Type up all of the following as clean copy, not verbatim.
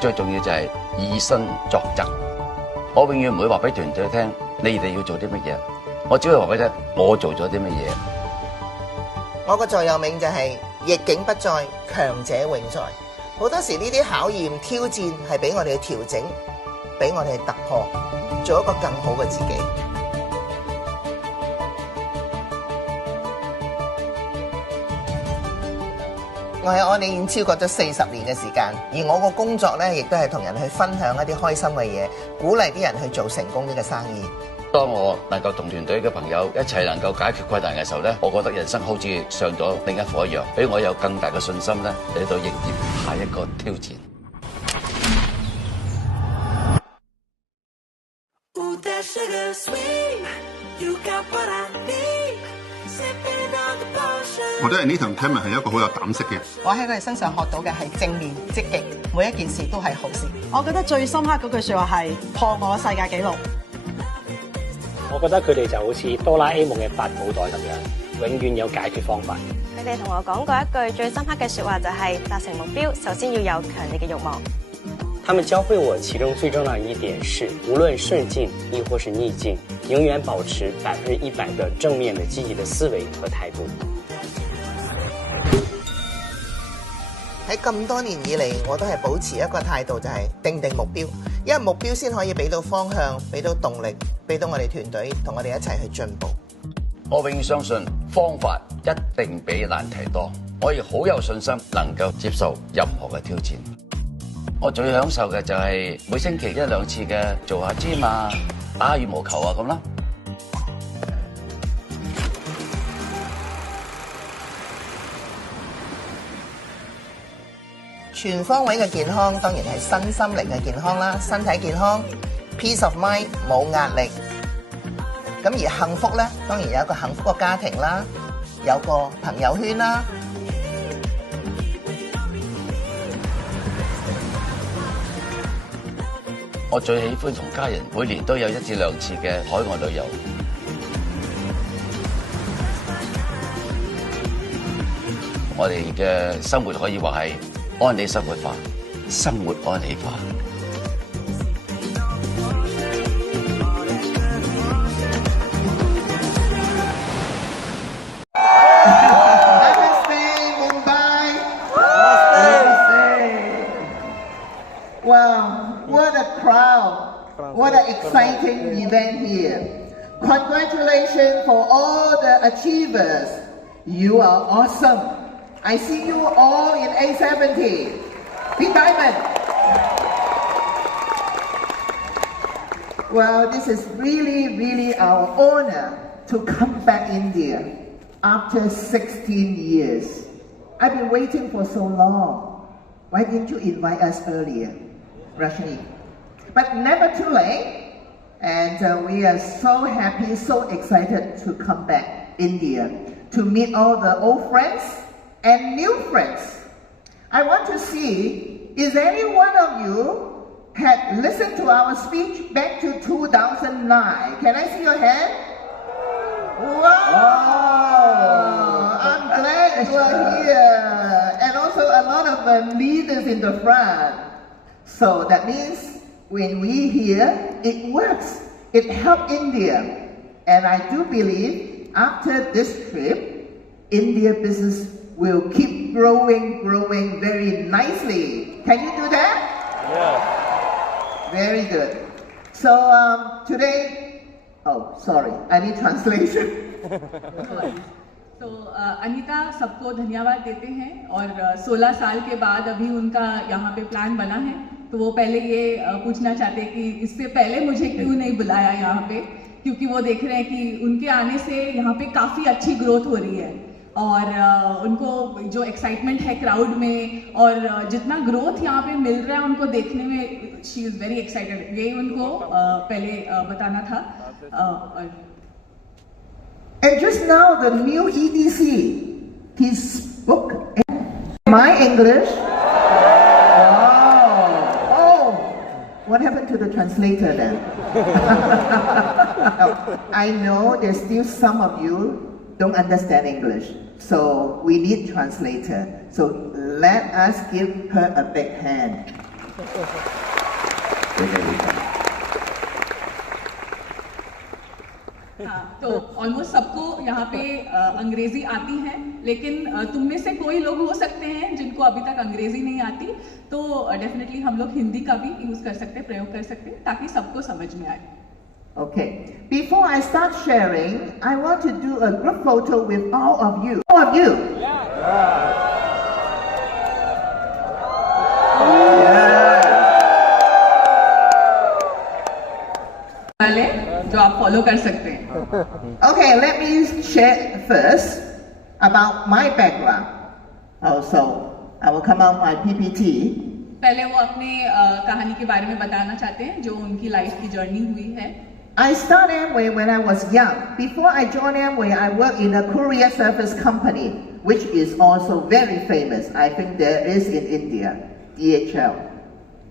最重要就係以身作則。我永遠唔會話俾團隊聽，你哋要做啲乜嘢，我只會話俾你聽，我做咗啲乜嘢。我個座右銘就係逆境不再，強者永在。好多時呢啲考驗挑戰係俾我哋去調整，俾我哋去突破，做一個更好嘅自己。我喺安利已經超過咗40年嘅時間，而我個工作呢，亦都係同人去分享一啲開心嘅嘢，鼓勵啲人去做成功呢個生意。當我能夠同團隊嘅朋友一齊能夠解決困難嘅時候呢，我覺得人生好似上咗另一課一樣，俾我有更大嘅信心呢，嚟到迎接下一個挑戰。我覺得 Anita Tammy 係一個好有膽識嘅人。我喺佢哋身上學到嘅係正面積極，每一件事都係好事。我覺得最深刻嗰句說話係破我世界紀錄。我覺得佢哋就好似哆啦 A 夢嘅百寶袋咁樣，永遠有解決方法。佢哋同我講過一句最深刻嘅說話，就係達成目標，首先要有強烈嘅慾望。他們教會我其中最重要的一點是，無論順境亦或是逆境，永遠保持100%的正面的積極的思維和態度。喺咁多年以嚟，我都係保持一個態度，就係定目標，因為目標先可以俾到方向，俾到動力，俾到我哋團隊同我哋一齊去進步。我永遠相信方法一定比難題多，我亦好有信心能夠接受任何嘅挑戰。我最享受嘅就係每星期1、2次嘅做下 gym 啊，打下羽毛球啊咁啦。全方位嘅健康當然係身心靈嘅健康啦，身體健康 ，peace of mind 冇壓力。咁而幸福咧，當然有一個幸福嘅家庭啦，有個朋友圈啦。我最喜歡同家人每年都有1至2次嘅海外旅遊。我哋嘅生活可以話係安理生活化，生活安理化。Wow, what a crowd! What an exciting event here. Congratulations for all the achievers. You are awesome. I see you all in A70. Big Diamond. Well, this is really our honor to come back India after 16 years. I've been waiting for so long. Why didn't you invite us earlier, Rashni? But never too late. And we are so happy, so excited to come back India to meet all the old friends and new friends. I want to see, is any one of you had listened to our speech back to 2009? Can I see your hand? Wow! I'm glad you are here. And also a lot of leaders in the front. So that means when we hear, it works. It helps India. And I do believe after this trip, India business will keep growing very nicely. Can you do that? Yeah. Very good. So today, oh sorry, I need translation. तो अनीता सबको धन्यवाद देते हैं और 16 साल के बाद अभी उनका यहाँ पे प्लान बना है, तो वो पहले ये पूछना चाहते हैं कि इससे पहले मुझे क्यों नहीं बुलाया यहाँ पे, क्योंकि वो देख रहे हैं कि उनके आने से यहाँ पे काफ़ी अच्छी ग्रोथ हो रही है और उनको जो एक्साइटमेंट है क्राउड में और जितना ग्रोथ यहाँ पे मिल रहा है उनको देखने में शी इज़ वेरी एक्साइटेड, यही उनको पहले बताना था। And just now the new EDC, he spoke my English. Oh, what happened to the translator then? I know there's still some of you don't understand English, so we need translator. So let us give her a big hand. हाँ, तो almost सबको यहाँ पे अंग्रेजी आती है, लेकिन तुम में से कोई लोग हो सकते हैं जिनको अभी तक अंग्रेजी नहीं आती, तो डेफिनेटली हम लोग हिंदी का भी यूज कर सकते हैं, प्रयोग कर सकते हैं, ताकि सबको समझ में आए. Okay. Before I start sharing, I want to do a group photo with all of you. All of you. वाले जो आप फॉलो कर सकते हैं. Okay, let me share first about my background. Also, I will come out my PPT. पहले वो अपने कहानी के बारे में बताना चाहते हैं, जो उनकी लाइफ की जर्नी हुई है. I started Amway when I was young. Before I joined Amway, I worked in a courier service company, which is also very famous. I think there is in India, DHL.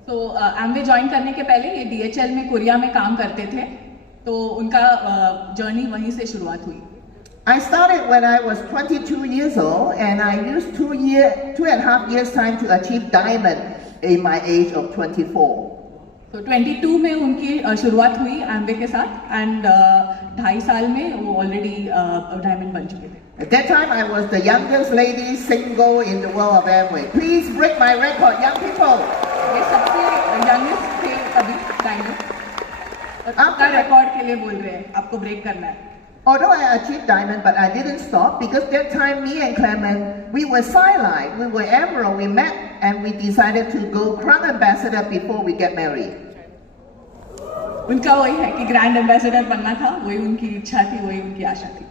तो Amway join करने के पहले ये DHL में Korea में काम करते थे, तो उनका जर्नी वहीं से शुरुआत हुई. I started when I was 22 years old, and I used 2.5 years time to achieve diamond in my age of 24. तो 22 में उनकी शुरुआत हुई एमवे के साथ, एंड 2.5 साल में वो ऑलरेडी डायमंड बन चुके थे. At that time, I was the youngest lady single in the world of Amway. Please break my record, young people. ये सबसे यंगेस्ट थे तभी डायमंड. आपका रिकॉर्ड के लिए बोल रहे हैं, आपको ब्रेक करना है. Although I achieved diamond, but I didn't stop, because that time me and Clement, we were sidelined, we were emerald, we met, and we decided to go Crown Ambassador before we get married. उनका वही है कि grand ambassador बनना था, वही उनकी इच्छा थी, वही उनकी आशा थी.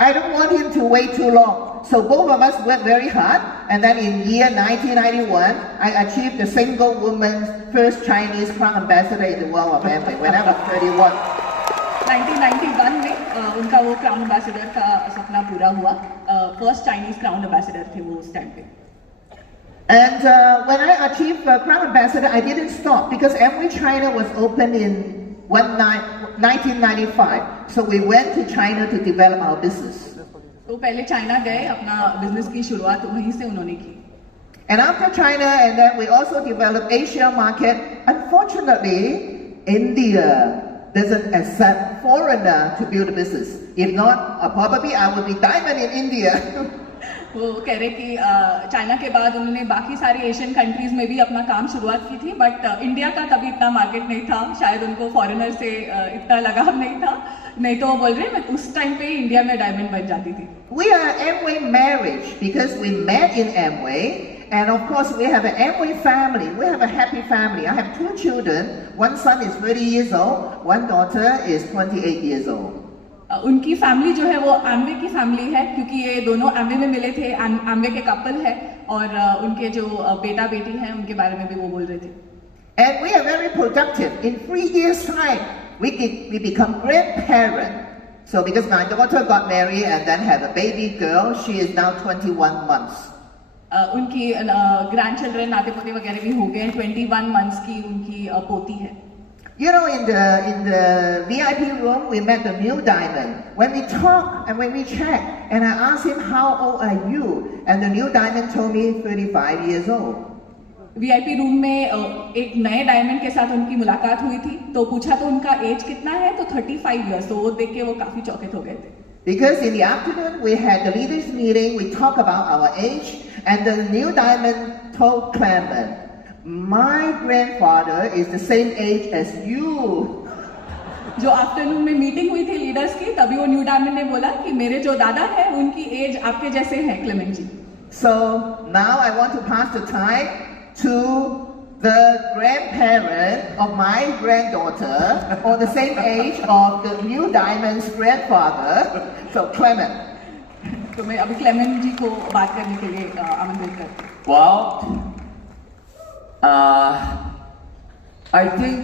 I don't want him to wait too long, so both of us worked very hard, and then in year 1991, I achieved the single woman's first Chinese Crown Ambassador in the world of Amway when I was 31. 1991 में उनका वो crown ambassador का सपना पूरा हुआ. First Chinese crown ambassador थे वो उस टाइम पे. And when I achieved Crown Ambassador, I didn't stop, because Amway China was opened in 1995. So we went to China to develop our business. तो पहले चाइना गए, अपना बिजनेस की शुरुआत वहीं से उन्होंने की. And after China, and then we also developed Asia market. Unfortunately, India doesn't accept foreigner to build a business. If not, probably I would be diamond in India. वो कह रहे कि चाइना के बाद उन्होंने बाकी सारे एशियन कंट्रीज में भी अपना काम शुरुआत की थी, बट इंडिया का तभी इतना मार्केट नहीं था, शायद उनको फॉरेनर से इतना लगाव नहीं था, नहीं तो वो बोल रहे मैं उस टाइम पे इंडिया में डायमंड बन जाती थी. We are Amway marriage because we met in Amway, and of course we have an Amway family. We have a happy family. I have 2 children. One son is 30 years old. One daughter is 28 years old. उनकी family जो है वो Amway की family है, क्योंकि ये दोनों Amway में मिले थे, एमवे के कपल है, और उनके जो बेटा बेटी हैं उनके बारे में भी वो बोल रहे थे. And we are very productive. In 3 years' time, we become grandparents. So because my daughter got married and then had a baby girl, she is now 21 months. उनकी ग्रैंड चिल्ड्रन नाते पोते वगैरह भी हो गए. 21 मंथ्स की उनकी पोती है. You know, in the VIP room, we met the new diamond. When we talked and when we checked, and I asked him, how old are you? And the new diamond told me 35 years old. VIP room में एक नए diamond के साथ उनकी मुलाकात हुई थी, तो पूछा तो उनका एज कितना है, तो 35 इयर्स. तो वो देख के वो काफी चौकित हो गए थे. Because in the afternoon, we had the leaders meeting, we talked about our age, and the new diamond told Clement, my grandfather is the same age as you. जो आफ्टरनून में मीटिंग हुई थी लीडर्स की, तभी वो new diamond ने बोला कि मेरे जो दादा हैं उनकी एज आपके जैसे है Clement ji. So now I want to pass the time to the grandparent of my granddaughter, or the same age of the new diamond's grandfather. So Clement. तो मैं अभी क्लेमेंट जी को बात करने के लिए आमंत्रित करती हूँ. Well, I think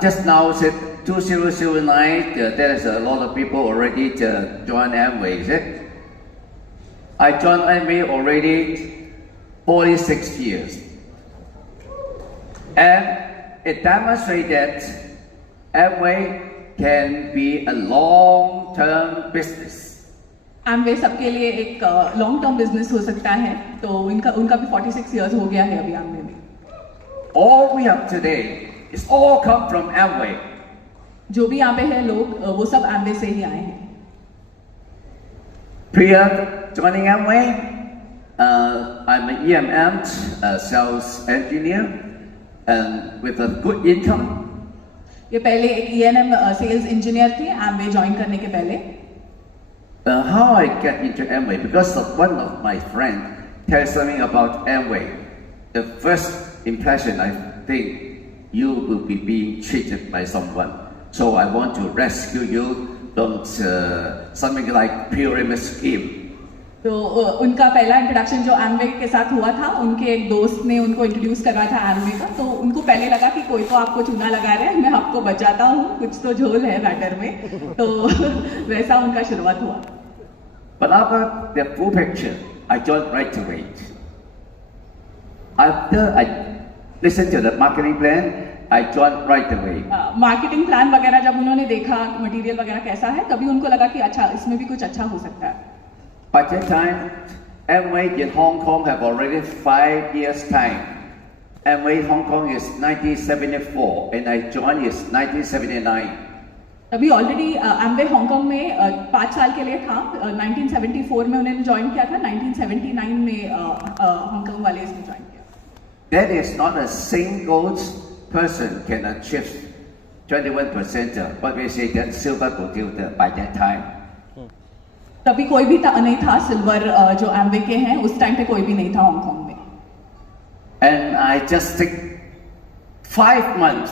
just now said 2009, there is a lot of people already joined Amway, is it? I joined Amway already 46 years. And it demonstrates that Amway can be a long-term business. Amway सबके लिए एक long term business हो सकता है, तो उनका भी 46 years हो गया है अभी एमवे में. all we have today is all come from Amway. जो भी यहाँ पे है लोग वो सब एम्वे से ही आए हैं. Prior joining Amway, I'm an EMM sales engineer and with a good income. ये पहले एक E&M सेल्स इंजीनियर थे एम्वे ज्वाइन करने के पहले. How I get into Amway? Because of one of my friends tells something about Amway. The first impression, I think you will be being treated by someone. So I want to rescue you from something like pyramid scheme. तो उनका पहला introduction जो एम्वे के साथ हुआ था, उनके एक दोस्त ने उनको इंट्रोड्यूस करा था एम्वे का. तो उनको पहले लगा कि कोई तो आपको चूना लगा रहा है, मैं आपको बचाता हूँ, कुछ तो झोल है मैटर में. तो वैसा उनका शुरुआत हुआ. But after the full picture, I joined right away. After I listened to the marketing plan, I joined right away. Marketing plan वगैरह जब उन्होंने देखा, मटेरियल वगैरह कैसा है, तभी उनको लगा कि अच्छा इसमें भी कुछ अच्छा हो सकता है. By that time, Amway in Hong Kong have already 5 years time. Amway Hong Kong is 1974 and I joined is 1979. अभी ऑलरेडी एम्वे हांगकांग में 5 साल के लिए था. 1974 में उन्होंने ज्वाइन किया था, 1979 में हांगकांग वाले इसमें ज्वाइन किया. That is not a single person can achieve 21%, but we say that silver producer by that time. तभी कोई भी नहीं था सिल्वर जो एम्वे के हैं, उस टाइम पे कोई भी नहीं था हांगकांग में. And I just took 5 months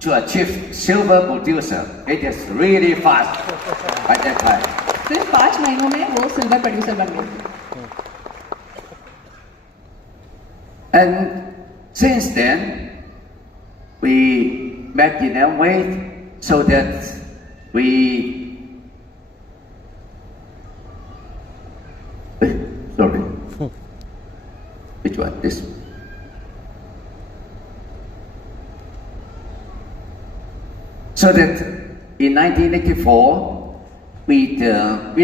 to achieve silver producer. It is really fast by that time. सिर्फ 5 महीनों में वो सिल्वर प्रोड्यूसर बन गए. And since then, we met in Amway so that we sorry. Which one? This one. So that in 1984, we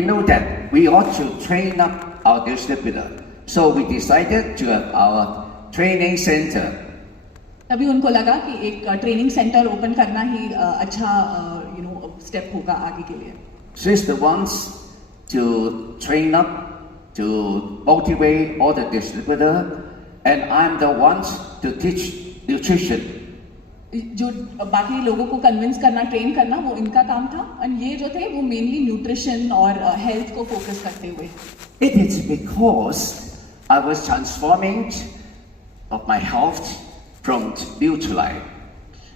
know that we ought to train up our distributor. So we decided to have our training center. तभी उनको लगा कि एक training centre open करना ही अच्छा step होगा आगे के लिए. She's the ones to train up, to motivate all the distributor, and I'm the ones to teach nutrition. जो बाकी लोगों को कन्विंस करना, ट्रेन करना, वो इनका काम था. और ये जो थे वो मेनली न्यूट्रिशन और हेल्थ को फोकस करते हुए. It is because I was transforming of my health from Nutrilite.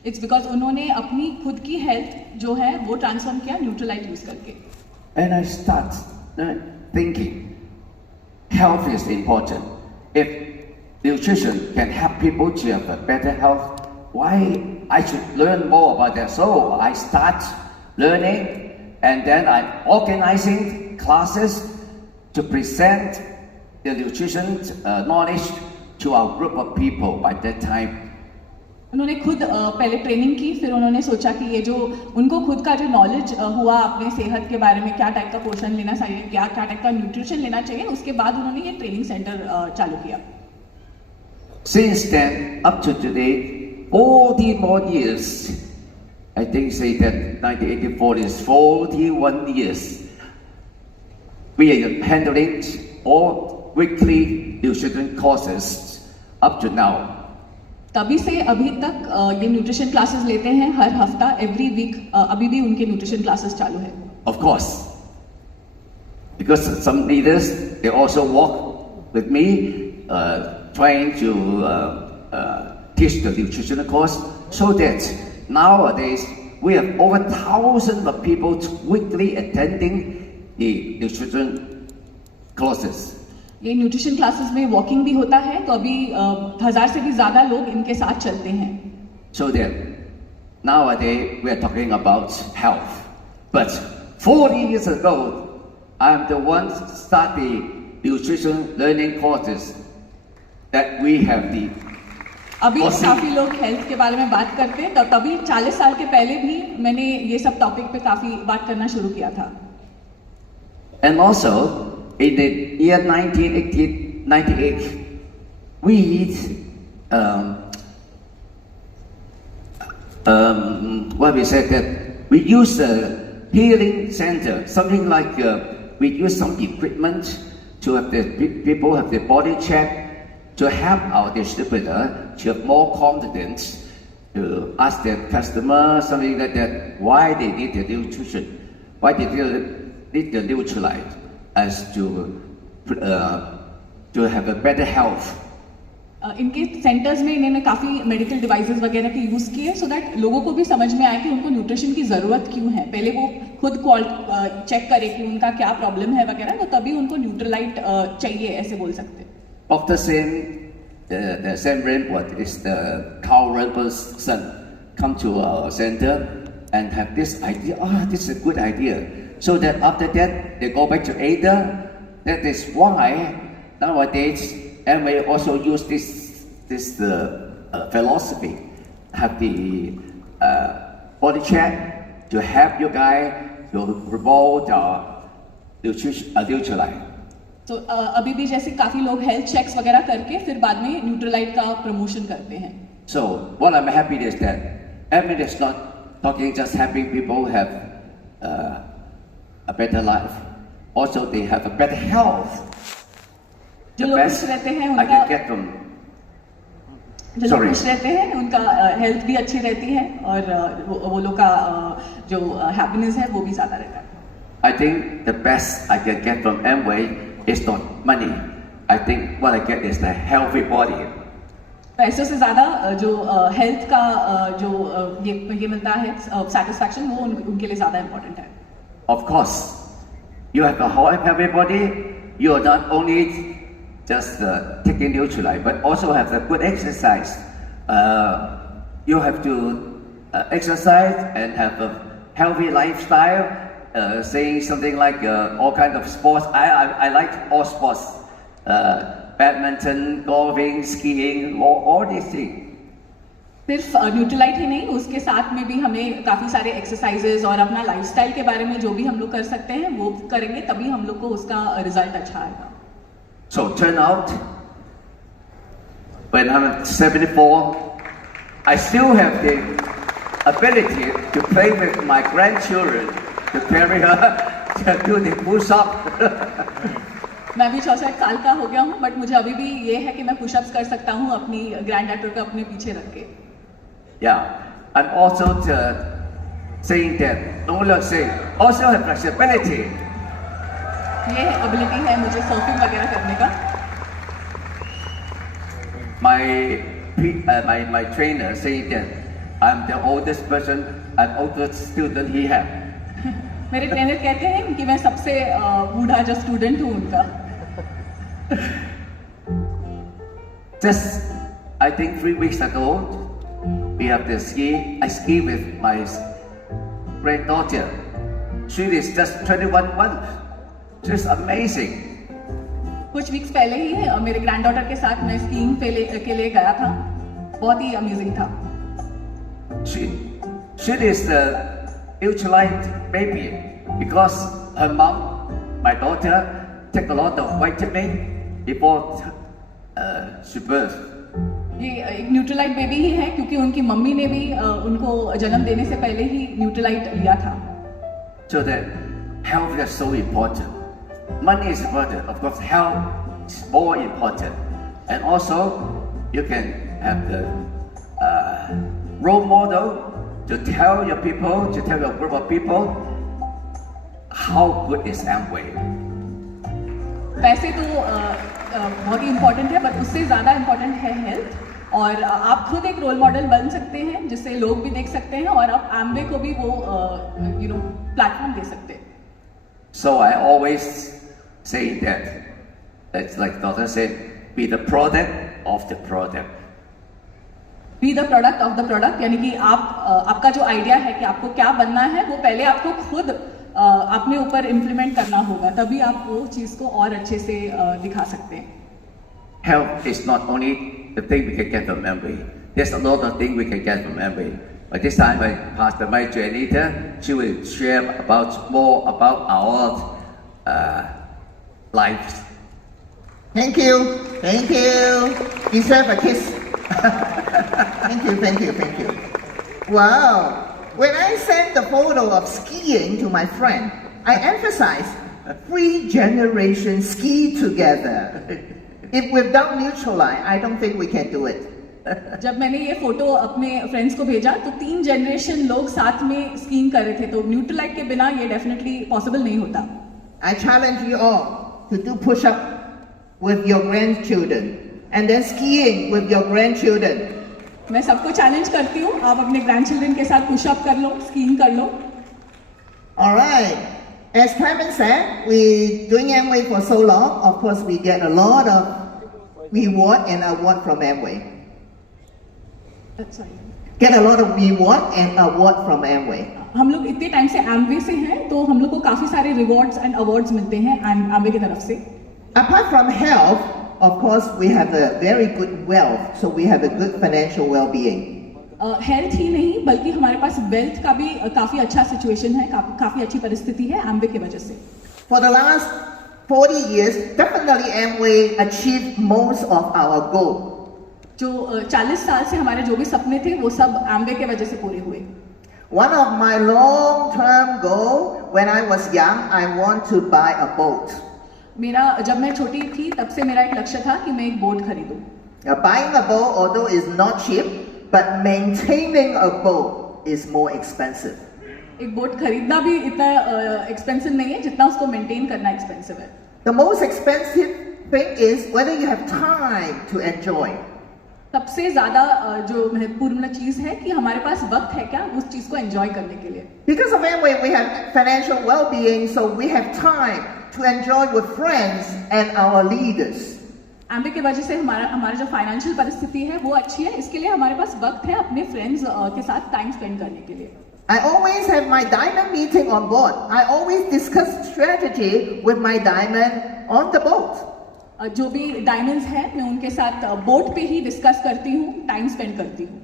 It's because उन्होंने अपनी खुद की हेल्थ जो है वो ट्रांसफॉर्म किया न्यूट्रलाइट यूज करके. And I start thinking, health is important. If nutrition can help people to have a better health, why I should learn more about that? So I start learning, and then I'm organizing classes to present the nutrition knowledge to our group of people by that time. उन्होंने खुद पहले training की, फिर उन्होंने सोचा कि ये जो उनको खुद का जो नॉलेज हुआ अपने सेहत के बारे में, क्या टाइप का पोषण लेना चाहिए, क्या टाइप का न्यूट्रिशन लेना चाहिए, उसके बाद उन्होंने ये ट्रेनिंग सेंटर चालू किया. Since then up to today, 40 more years, I think say that 1984 is 41 years. We are handling all weekly nutrition courses up to now. तभी से अभी तक ये न्यूट्रिशन क्लासेस लेते हैं हर हफ्ता, एवरी वीक. अभी भी उनके न्यूट्रिशन क्लासेस चालू है. Of course, because some leaders they also work with me, trying to teach the nutritional course, so that nowadays we have over thousands of people weekly attending the nutrition classes. ये nutrition classes में walking भी होता है, तो अभी 1000 से भी ज्यादा लोग इनके साथ चलते हैं. So that nowadays we are talking about health, but 40 years ago, I'm the one starting nutrition learning courses that we have the. अभी काफी लोग हेल्थ के बारे में बात करते हैं, तो तभी 40 साल के पहले भी मैंने ये सब टॉपिक पे काफी बात करना शुरू किया था. And also in the year 1998, we what we said that we use a healing center, something like we use some equipment to have the people have their body checked, to help our distributor to have more confidence to ask their customer something like that, why they need the nutrition, why they need the Nutrilite, as to have a better health. इनके centres में इन्होंने काफ़ी medical devices वगैरह के use किए so that लोगों को भी समझ में आए कि उनको न्यूट्रिशन की ज़रूरत क्यों है. पहले वो खुद चेक करे कि उनका क्या प्रॉब्लम है वगैरह, तो तभी उनको न्यूट्रलाइट चाहिए, ऐसे बोल सकते हैं. Of the same Rainwood is the Carl Rainbows' son come to our center and have this idea, this is a good idea. So that after that, they go back to Ada. That is why nowadays, Amway also use this philosophy, have the body check to help you guys to promote Nutrilite. तो अभी भी जैसे काफ़ी लोग health checks वगैरह करके फिर बाद में न्यूट्रलाइट का प्रमोशन करते हैं. So what I'm happy is that Amway is not talking just helping people have a better life. Also they have a better health. जो लोग खुश रहते हैं I can get them. जो लोग खुश रहते हैं उनका हेल्थ भी अच्छी रहती है और वो लोग का जो हैप्पीनेस है वो भी ज़्यादा रहता है. I think the best I can get from Amway is not money. I think what I get is a healthy body. पैसों से ज़्यादा जो हेल्थ का जो ये मिलता है सेटिस्फैक्शन, वो उनके लिए ज़्यादा इम्पोर्टेंट है. Of course, you have a healthy body. You are not only just taking Nutrilite, but also have a good exercise. You have to exercise and have a healthy lifestyle. Saying something like all kinds of sports. I like all sports. Badminton, golfing, skiing, all these things. सिर्फ Nutrilite ही नहीं, उसके साथ में भी हमें काफ़ी सारे exercises और अपना लाइफस्टाइल के बारे में जो भी हम लोग कर सकते हैं वो करेंगे, तभी हम लोग को उसका रिजल्ट अच्छा आएगा. So turn out, when I'm 74, I still have the ability to play with my grandchildren, to carry her, to do the push-up. मैं भी 66 साल का हो गया हूँ, बट मुझे अभी भी ये है कि मैं पुशअप्स कर सकता हूँ अपनी ग्रैंड डॉटर को अपने पीछे रख के. Yeah, and also saying that also have flexibility. ये एबिलिटी है मुझे सर्फिंग वगैरह करने का. My trainer saying that I'm the oldest person and oldest student he have. मेरे ट्रेनर कहते हैं कि मैं सबसे बूढ़ा जो स्टूडेंट हूँ उनका. Just I think 3 weeks ago, we have the ski. I ski with my granddaughter. She is just 21 months. Just amazing. कुछ वीक्स पहले ही मेरे ग्रैंडडॉटर के साथ मैं स्कीइंग के लिए गया था. बहुत ही अमेजिंग था. She is the Nutrilite baby because her mom, my daughter, take a lot of vitamin before she birth. ये एक न्यूट्रलाइट बेबी ही है क्योंकि उनकी मम्मी ने भी उनको जन्म देने से पहले ही न्यूट्रलाइट लिया था. So that health is so important. Money is important, of course. Health is more important, and also you can have the role model to tell your people, to tell your group of people how good is Amway. पैसे तो बहुत ही important है, but उससे ज़्यादा important है health. और आप खुद एक रोल मॉडल बन सकते हैं जिससे लोग भी देख सकते हैं और आप एम्वे को भी वो प्लेटफॉर्म दे सकते हैं. So I always say that's like Dr. said, be the product of the product. Be the product of the product, यानी कि आपका जो आइडिया है कि आपको क्या बनना है वो पहले आपको खुद अपने ऊपर इम्प्लीमेंट करना होगा, तभी आप वो चीज़ को और अच्छे से दिखा सकते हैं. Health is not only the thing we can get from Amway. There's a lot of things we can get from Amway. But this time I pass the mic to Anita. She will share more about our lives. Thank you. Deserve a kiss. Thank you. Wow. When I sent the photo of skiing to my friend, I emphasized 3 generations ski together. If without neutralize, I don't think we can do it. जब मैंने ये photo अपने friends को भेजा तो 3 generation लोग साथ में स्कीइंग कर रहे थे, तो न्यूट्रलाइट के बिना ये डेफिनेटली पॉसिबल नहीं होता. I challenge you all to do push-up with your grandchildren and then skiing with your grandchildren. मैं सबको चैलेंज करती हूँ, आप अपने ग्रैंडचिल्ड्रन के साथ पुशअप कर लो, स्कीइंग कर लो. Alright, as Clement said, we doing Amway for so long, of course we get a lot of reward and award from Amway. Get a lot of reward and award from Amway. हम लोग इतने time से Amway से हैं, तो हम लोग को काफी सारे रिवॉर्ड्स एंड अवार्ड्स मिलते हैं एमवे की तरफ से. Apart from health, of course we have a very good wealth, so we have a good financial well-being. Health ही नहीं बल्कि हमारे पास वेल्थ का भी काफी अच्छा सिचुएशन है, काफी अच्छी परिस्थिति है एमवे की वजह से. For the last 40 years, definitely Amway achieved most of our goal. जो 40 साल से हमारे जो भी सपने थे वो सब एमवे के वजह से पूरे हुए. One of my long-term goal when I was young, I want to buy a boat. मेरा जब मैं छोटी थी तब से मेरा एक लक्ष्य था कि मैं एक बोट खरीदूं. Buying a boat, although is not cheap, but maintaining a boat is more expensive. एक बोट खरीदना भी इतना एक्सपेंसिव नहीं है जितना उसको मेंटेन करना एक्सपेंसिव है. The most expensive thing is whether you have time to enjoy. सबसे ज्यादा जो महत्वपूर्ण चीज है कि हमारे पास वक्त है क्या उस चीज को एंजॉय करने के लिए. Because of Amway, we have financial well-being, so we have time to enjoy with friends and our leaders. Amway की वजह से हमारा जो फाइनेंशियल परिस्थिति है वो अच्छी है, इसके लिए हमारे पास वक्त है अपने फ्रेंड्स के साथ टाइम स्पेंड करने के लिए. I always have my diamond meeting on board. I always discuss strategy with my diamond on the boat. जो भी डायमंड्स हैं मैं उनके साथ बोट पे ही डिस्कस करती हूँ, टाइम स्पेंड करती हूँ.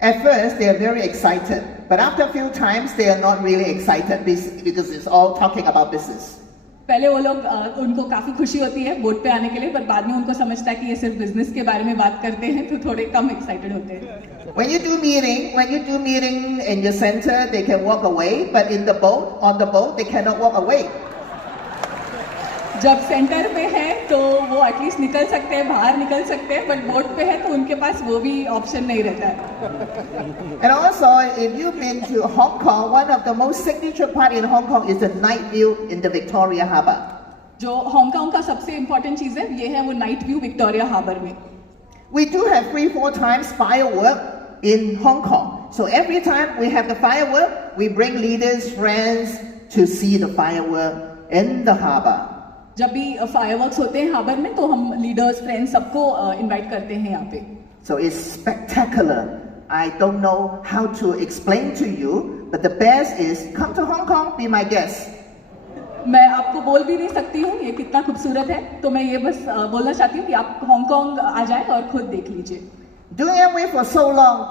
At first they are very excited, but after a few times they are not really excited because it's all talking about business. पहले वो लोग उनको काफी खुशी होती है बोट पे आने के लिए, पर बाद में उनको समझता है कि ये सिर्फ बिजनेस के बारे में बात करते हैं, तो थोड़े कम एक्साइटेड होते हैं. When you do meeting in your center, they can walk away, but on the boat, they cannot walk away. जब सेंटर पे है तो वो एटलीस्ट निकल सकते हैं, बाहर निकल सकते हैं, बट बोट पे है तो उनके पास वो भी ऑप्शन नहीं रहता है. And also, if you've been to Hong Kong, one of the most signature part in Hong Kong is the night view in the Victoria Harbour. जो हांगकांग का सबसे इम्पोर्टेंट चीज है ये है वो नाइट व्यू विक्टोरिया हार्बर में. We do have 3-4 times firework in Hong Kong. So every time we have the firework, we bring leaders, friends to see the firework in the harbour. जब भी fireworks होते हैं harbour में तो हम leaders friends सबको invite करते हैं यहाँ पे. So it's spectacular. I don't know how to explain to you, but the best is come to Hong Kong, be my guest. मैं आपको बोल भी नहीं सकती हूँ ये कितना खूबसूरत है, तो मैं ये बस बोलना चाहती हूँ कि आप हांगकांग आ जाएं और खुद देख लीजिए. Doing Amway for so long,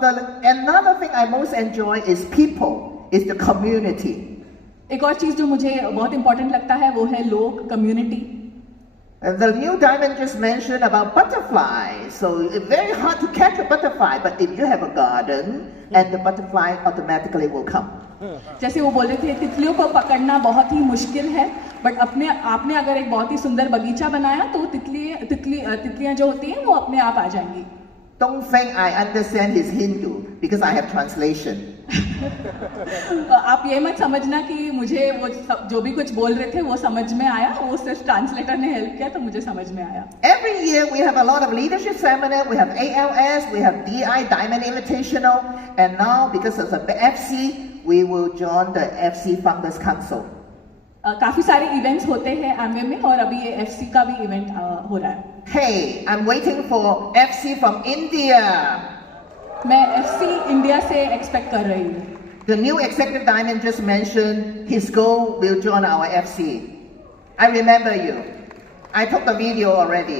another thing I most enjoy is people, is the community. एक और चीज जो मुझे बहुत इंपॉर्टेंट लगता है वो है लोग, community. The new diamond just mentioned about butterflies. So it's very hard to catch a butterfly, but if you have a garden, and the butterfly automatically will come. जैसे वो बोल रहे थे तितलियों को पकड़ना बहुत ही मुश्किल है, बट आपने अगर एक बहुत ही सुंदर बगीचा बनाया तो तितलियां जो होती हैं वो अपने आप आ जाएंगी. Don't think I understand his Hindu because I have translation. आप ये मत समझना कि मुझे वो जो भी कुछ बोल रहे थे वो समझ में आया, वो सिर्फ ट्रांसलेटर ने हेल्प किया तो मुझे समझ में आया. Every year we have a lot of leadership seminar, we have ALS, we have DI, Diamond Invitational, and now because of the FC, we will join the FC Founders Council. काफी सारे events होते हैं Amway में और अभी ये FC का भी इवेंट हो रहा है. Hey, I'm waiting for FC from India. मैं एफसी इंडिया से एक्सपेक्ट कर रही हूँ. The new executive diamond just mentioned his goal will join our FC. I remember you. I took the video already.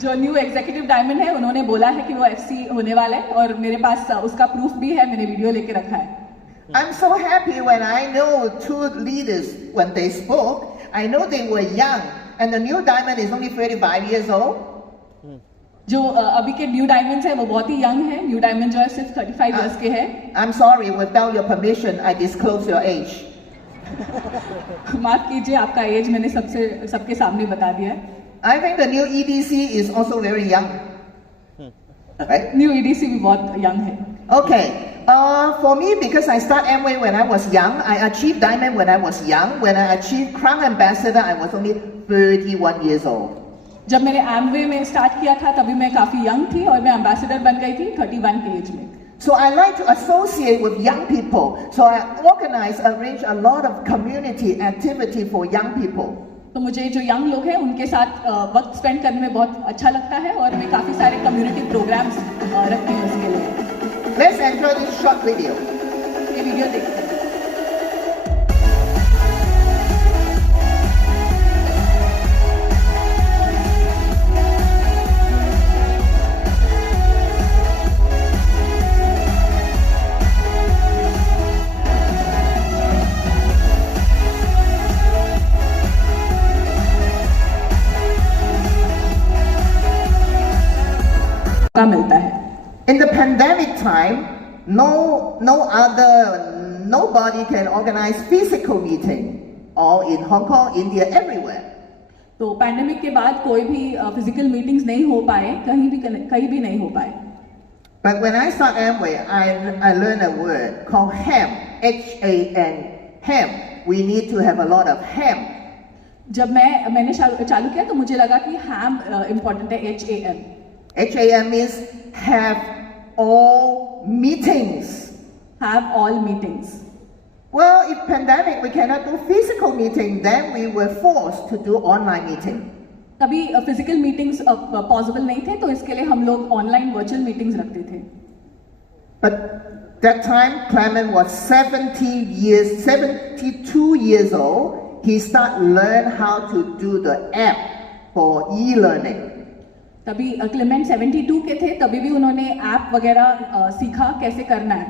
जो new executive diamond है उन्होंने बोला है कि वो एफसी होने वाला है और मेरे पास उसका प्रूफ भी है, मैंने वीडियो लेके रखा है. I'm so happy when I know 2 leaders when they spoke. I know they were young, and the new diamond is only 35 years old. जो अभी के न्यू डायमंड्स है वो बहुत ही यंग है. न्यू डायमंड जो है सिर्फ 35 इयर्स के हैं. I'm sorry, without your permission, I disclose your age. माफ कीजिए, आपका एज मैंने सबके सामने बता दिया है. I think the new EDC is also very young. Right? New EDC भी बहुत यंग है. Okay. For me, because I started Amway when I was young, I achieved Diamond when I was young. When I achieved Crown Ambassador, I was only 31 years old. जब मैंने Amway में start किया था तभी मैं काफी young थी और मैं एम्बेसडर बन गई थी 31 के एज में. So I like to associate with young people. So I arrange a lot of community activity for young people. तो मुझे जो यंग लोग हैं उनके साथ वक्त स्पेंड करने में बहुत अच्छा लगता है और मैं काफी सारे कम्युनिटी प्रोग्राम्स रखती हूँ उसके लिए. Let's enjoy this short video. ये वीडियो देखते हैं. मिलता है. In the pandemic time, nobody can organize physical meeting, all in Hong Kong, India, everywhere. तो पैंडेमिक के बाद कोई भी फिजिकल मीटिंग्स नहीं हो पाए, कहीं भी नहीं हो पाए. But when I start Amway, I learned a word called HAM, H-A-M, HAM. We need to have a lot of HAM. जब मैंने चालू किया तो मुझे लगा कि HAM इम्पोर्टेंट है. HAM. HAM means have all meetings. Have all meetings. Well, if pandemic we cannot do physical meeting, then we were forced to do online meeting. तभी फिजिकल मीटिंग्स पॉसिबल नहीं थे तो इसके लिए हम लोग ऑनलाइन वर्चुअल मीटिंग्स रखते थे. But that time Clement was 72 years old. He started learn how to do the app for e-learning. तभी क्लेमेंट 72 के थे, तभी भी उन्होंने ऐप वगैरह सीखा कैसे करना है.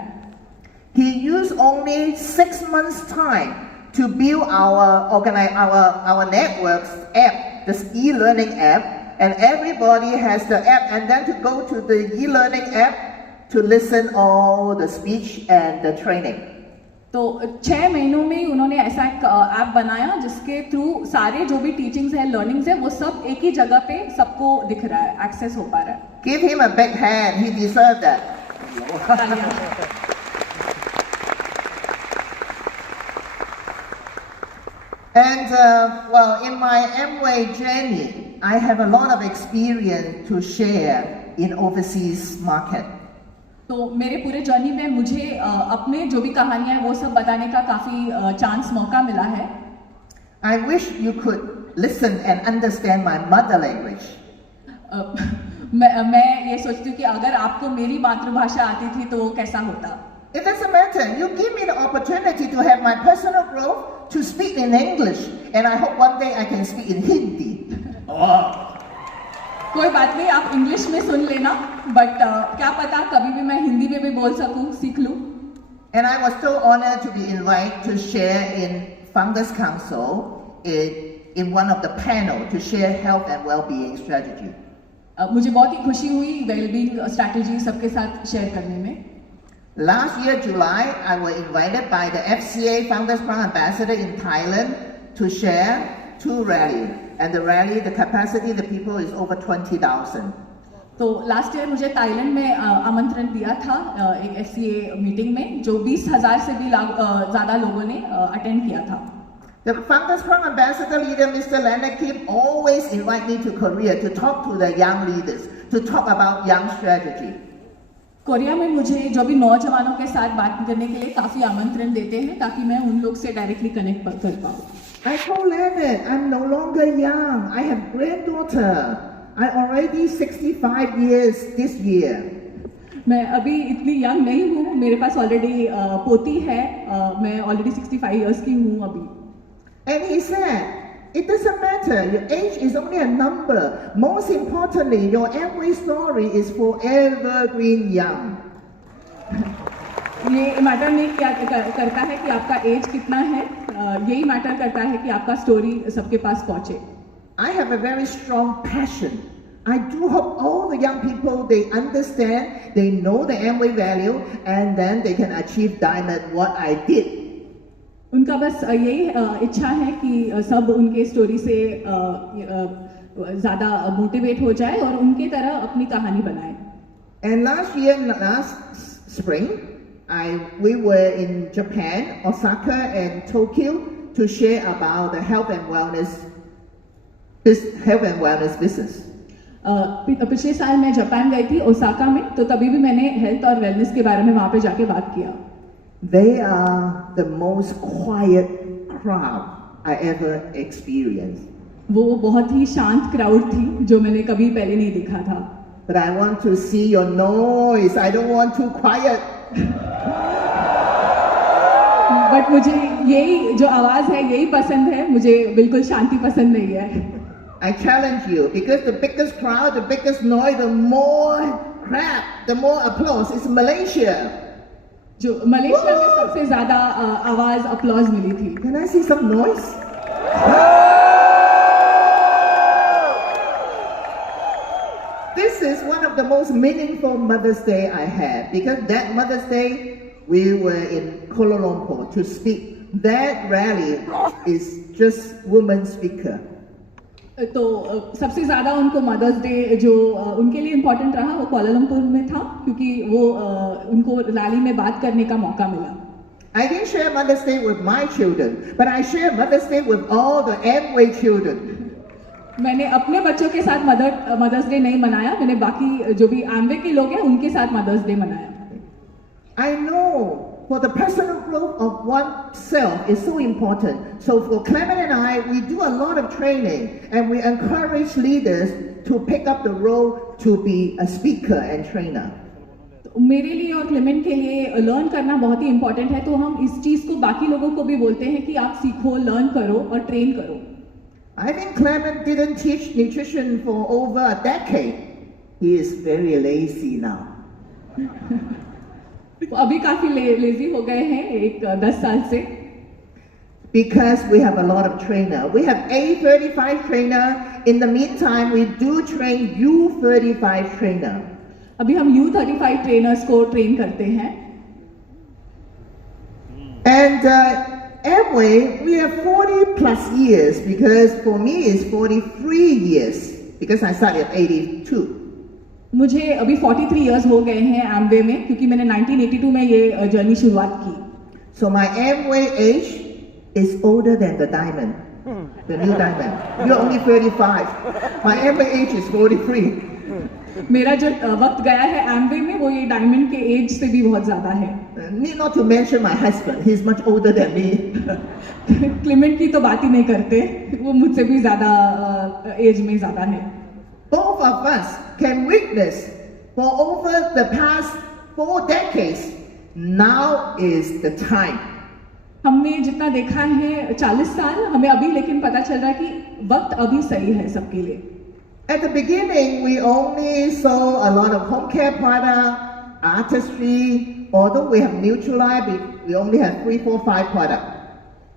He used only 6 months time to build our network's app, this e-learning app, and everybody has the app, and then to go to the e-learning app to listen all the speech and the training. तो 6 महीनों में उन्होंने ऐसा एक app बनाया जिसके through सारे जो भी टीचिंग्स है, लर्निंग्स है, वो सब एक ही जगह पे सबको दिख रहा है, एक्सेस हो पा रहा है. Give him a big hand. He deserved that. And well, in my Amway journey, I have a lot of experience to share in overseas market. तो मेरे पूरे जर्नी में मुझे अपने जो भी कहानियां हैं वो सब बताने का काफी चांस मौका मिला है. I wish you could listen and understand my mother language. मैं ये सोचती हूँ कि अगर आपको मेरी मातृभाषा आती थी तो वो कैसा होता. It doesn't matter. You give me the opportunity to have my personal growth to speak in English, and I hope one day I can speak in Hindi. कोई बात नहीं, आप इंग्लिश में सुन लेना, बट क्या पता कभी भी मैं हिंदी में भी बोल सकूं, सीख लूं. And I was so honored to be invited to share in Founders Council in one of the panel to share health and well-being strategy. मुझे बहुत ही खुशी हुई वेलबींग स्ट्रैटेजी सबके साथ शेयर करने में. Last year, July, I was invited by the FCA Founders Crown Ambassador in Thailand to share 2 rallies. And the rally, the capacity, the people is over 20,000. तो last year मुझे Thailand में आमंत्रण दिया था एक FCA मीटिंग में, जो 20,000 से भी ज़्यादा लोगों ने अटेंड किया था. The Founders Crown Ambassador leader, Mr. Leonard Kim, always invite me to Korea to talk to the young leaders, to talk about young strategy. Korea में मुझे जो भी नौजवानों के साथ बात करने के लिए काफी आमंत्रण देते हैं ताकि मैं उन लोग से डायरेक्टली कनेक्ट कर पाऊँ. I told Leonard, I'm no longer young. I have granddaughter. I'm already 65 years this year. मैं अभी इतनी यंग नहीं हूँ, मेरे पास ऑलरेडी पोती है, मैं ऑलरेडी 65 इयर्स की हूँ अभी. And he said, it doesn't matter. Your age is only a number. Most importantly, your Amway story is forevergreen young. ये मैटर नहीं क्या करता है कि आपका एज कितना है, यही मैटर करता है कि आपका स्टोरी सबके पास पहुंचे. I have a very strong passion I do hope all the young people, they understand, they know the Amway value, and then they can achieve diamond what I did. उनका बस यही इच्छा है कि सब उनके स्टोरी से ज़्यादा मोटिवेट हो जाए और उनके तरह अपनी कहानी बनाए. And last spring, we were in Japan, Osaka and Tokyo to share about the health and wellness business. पिछले साल मैं जापान गई थी ओसाका में, तो तभी भी मैंने हेल्थ और वेलनेस के बारे में वहाँ पे जाके बात किया. They are the most quiet crowd I ever experienced. वो बहुत ही शांत क्राउड थी जो मैंने कभी पहले नहीं देखा था. But I want to see your noise. I don't want too quiet. But मुझे यही जो आवाज है यही पसंद है, मुझे बिल्कुल शांति पसंद नहीं है. I challenge you, because the biggest crowd, the biggest noise, the more crap, the more applause is Malaysia. जो मलेशिया में सबसे ज्यादा आवाज अपलॉज मिली थी. Can I see some noise? This is one of the most meaningful Mother's Day I had, because that Mother's Day we were in Kuala Lumpur to speak. That rally is just women speaker. तो सबसे ज़्यादा उनको mother's day जो उनके लिए important रहा वो Kuala Lumpur में था, क्योंकि वो उनको रैली में बात करने का मौका मिला. I didn't share Mother's Day with my children, but I share Mother's Day with all the Amway children. मैंने अपने बच्चों के साथ मदर्स डे नहीं मनाया, मैंने बाकी जो भी एमवे के लोग हैं उनके साथ मदर्स डे मनाया. I know for the personal growth of oneself is so important. So for Clement and I, we do a lot of training and we encourage leaders to pick up the role to be a speaker and trainer. मेरे लिए और Clement के लिए learn करना बहुत ही important है, तो हम इस चीज को बाकी लोगों को भी बोलते हैं कि आप सीखो, लर्न करो और ट्रेन करो. I think Clement didn't teach nutrition for over a decade. He is very lazy now. अभी काफी लेजी हो गए हैं 10 साल से. Because we have a lot of trainer. We have A35 trainer. In the meantime, we do train U35 trainer. अभी हम U35 trainers को ट्रेन करते हैं. And Amway, we have 40 plus years, because for me it's 43 years, because I started at 82. मुझे अभी 43 years हो गए हैं एमवे में, क्योंकि मैंने 1982 में ये जर्नी शुरुआत की. So my Amway age is older than the diamond, the new diamond. You're only 35. My Amway age is 43. मेरा जो वक्त गया है एमवे में वो ये डायमंड के एज से भी बहुत ज्यादा है. Need not to mention my husband. He's much older than me. Clement की तो बात ही नहीं करते, वो मुझसे भी ज्यादा एज में ज्यादा है. Both of us can witness for over the past 4 decades, now is the time. हमने जितना देखा है 40 साल, हमें अभी लेकिन पता चल रहा है कि वक्त अभी सही है सबके लिए. At the beginning, we only saw a lot of home care product, artistry. Although we have Neutralite, we only have 3, 4, 5 products.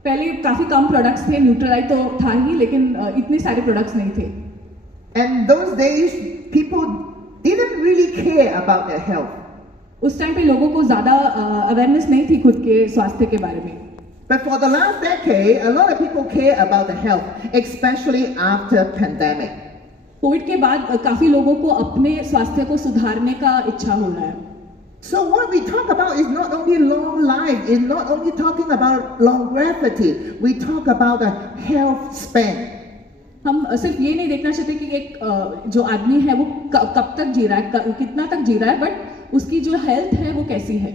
पहले काफी कम प्रोडक्ट्स थे, न्यूट्रलाइट तो था ही, लेकिन इतने सारे प्रोडक्ट्स नहीं थे. And those days, people didn't really care about their health. उस टाइम पे लोगों को ज्यादा अवेयरनेस नहीं थी खुद के स्वास्थ्य के बारे में. But for the last decade, a lot of people care about the health, especially after pandemic. Covid के बाद काफी लोगों को अपने स्वास्थ्य को सुधारने का इच्छा हो रहा है. So what we talk about is not only long life, is not only talking about longevity, we talk about a health span. हम सिर्फ ये नहीं देखना चाहते कि एक जो आदमी है वो कब तक जी रहा है, कितना तक जी रहा है, बट उसकी जो हेल्थ है वो कैसी है.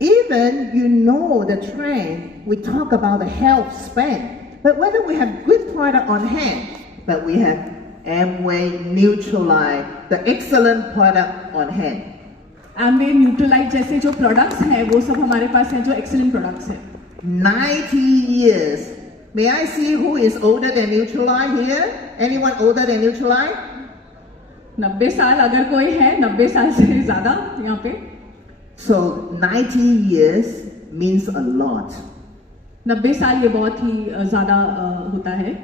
Even you know the trend, we talk about the health span. But whether we have good product on hand, but we have Amway, Neutralite, the excellent product on hand. Amway, Neutralite जैसे जो products हैं वो सब हमारे पास हैं जो excellent products हैं. 90 years. May I see who is older than Neutralite here? Anyone older than Neutralite? 90 साल अगर कोई है, 90 साल से ज़्यादा यहाँ पे. So 90 years means a lot. 90 साल ये बहुत ही ज़्यादा होता है.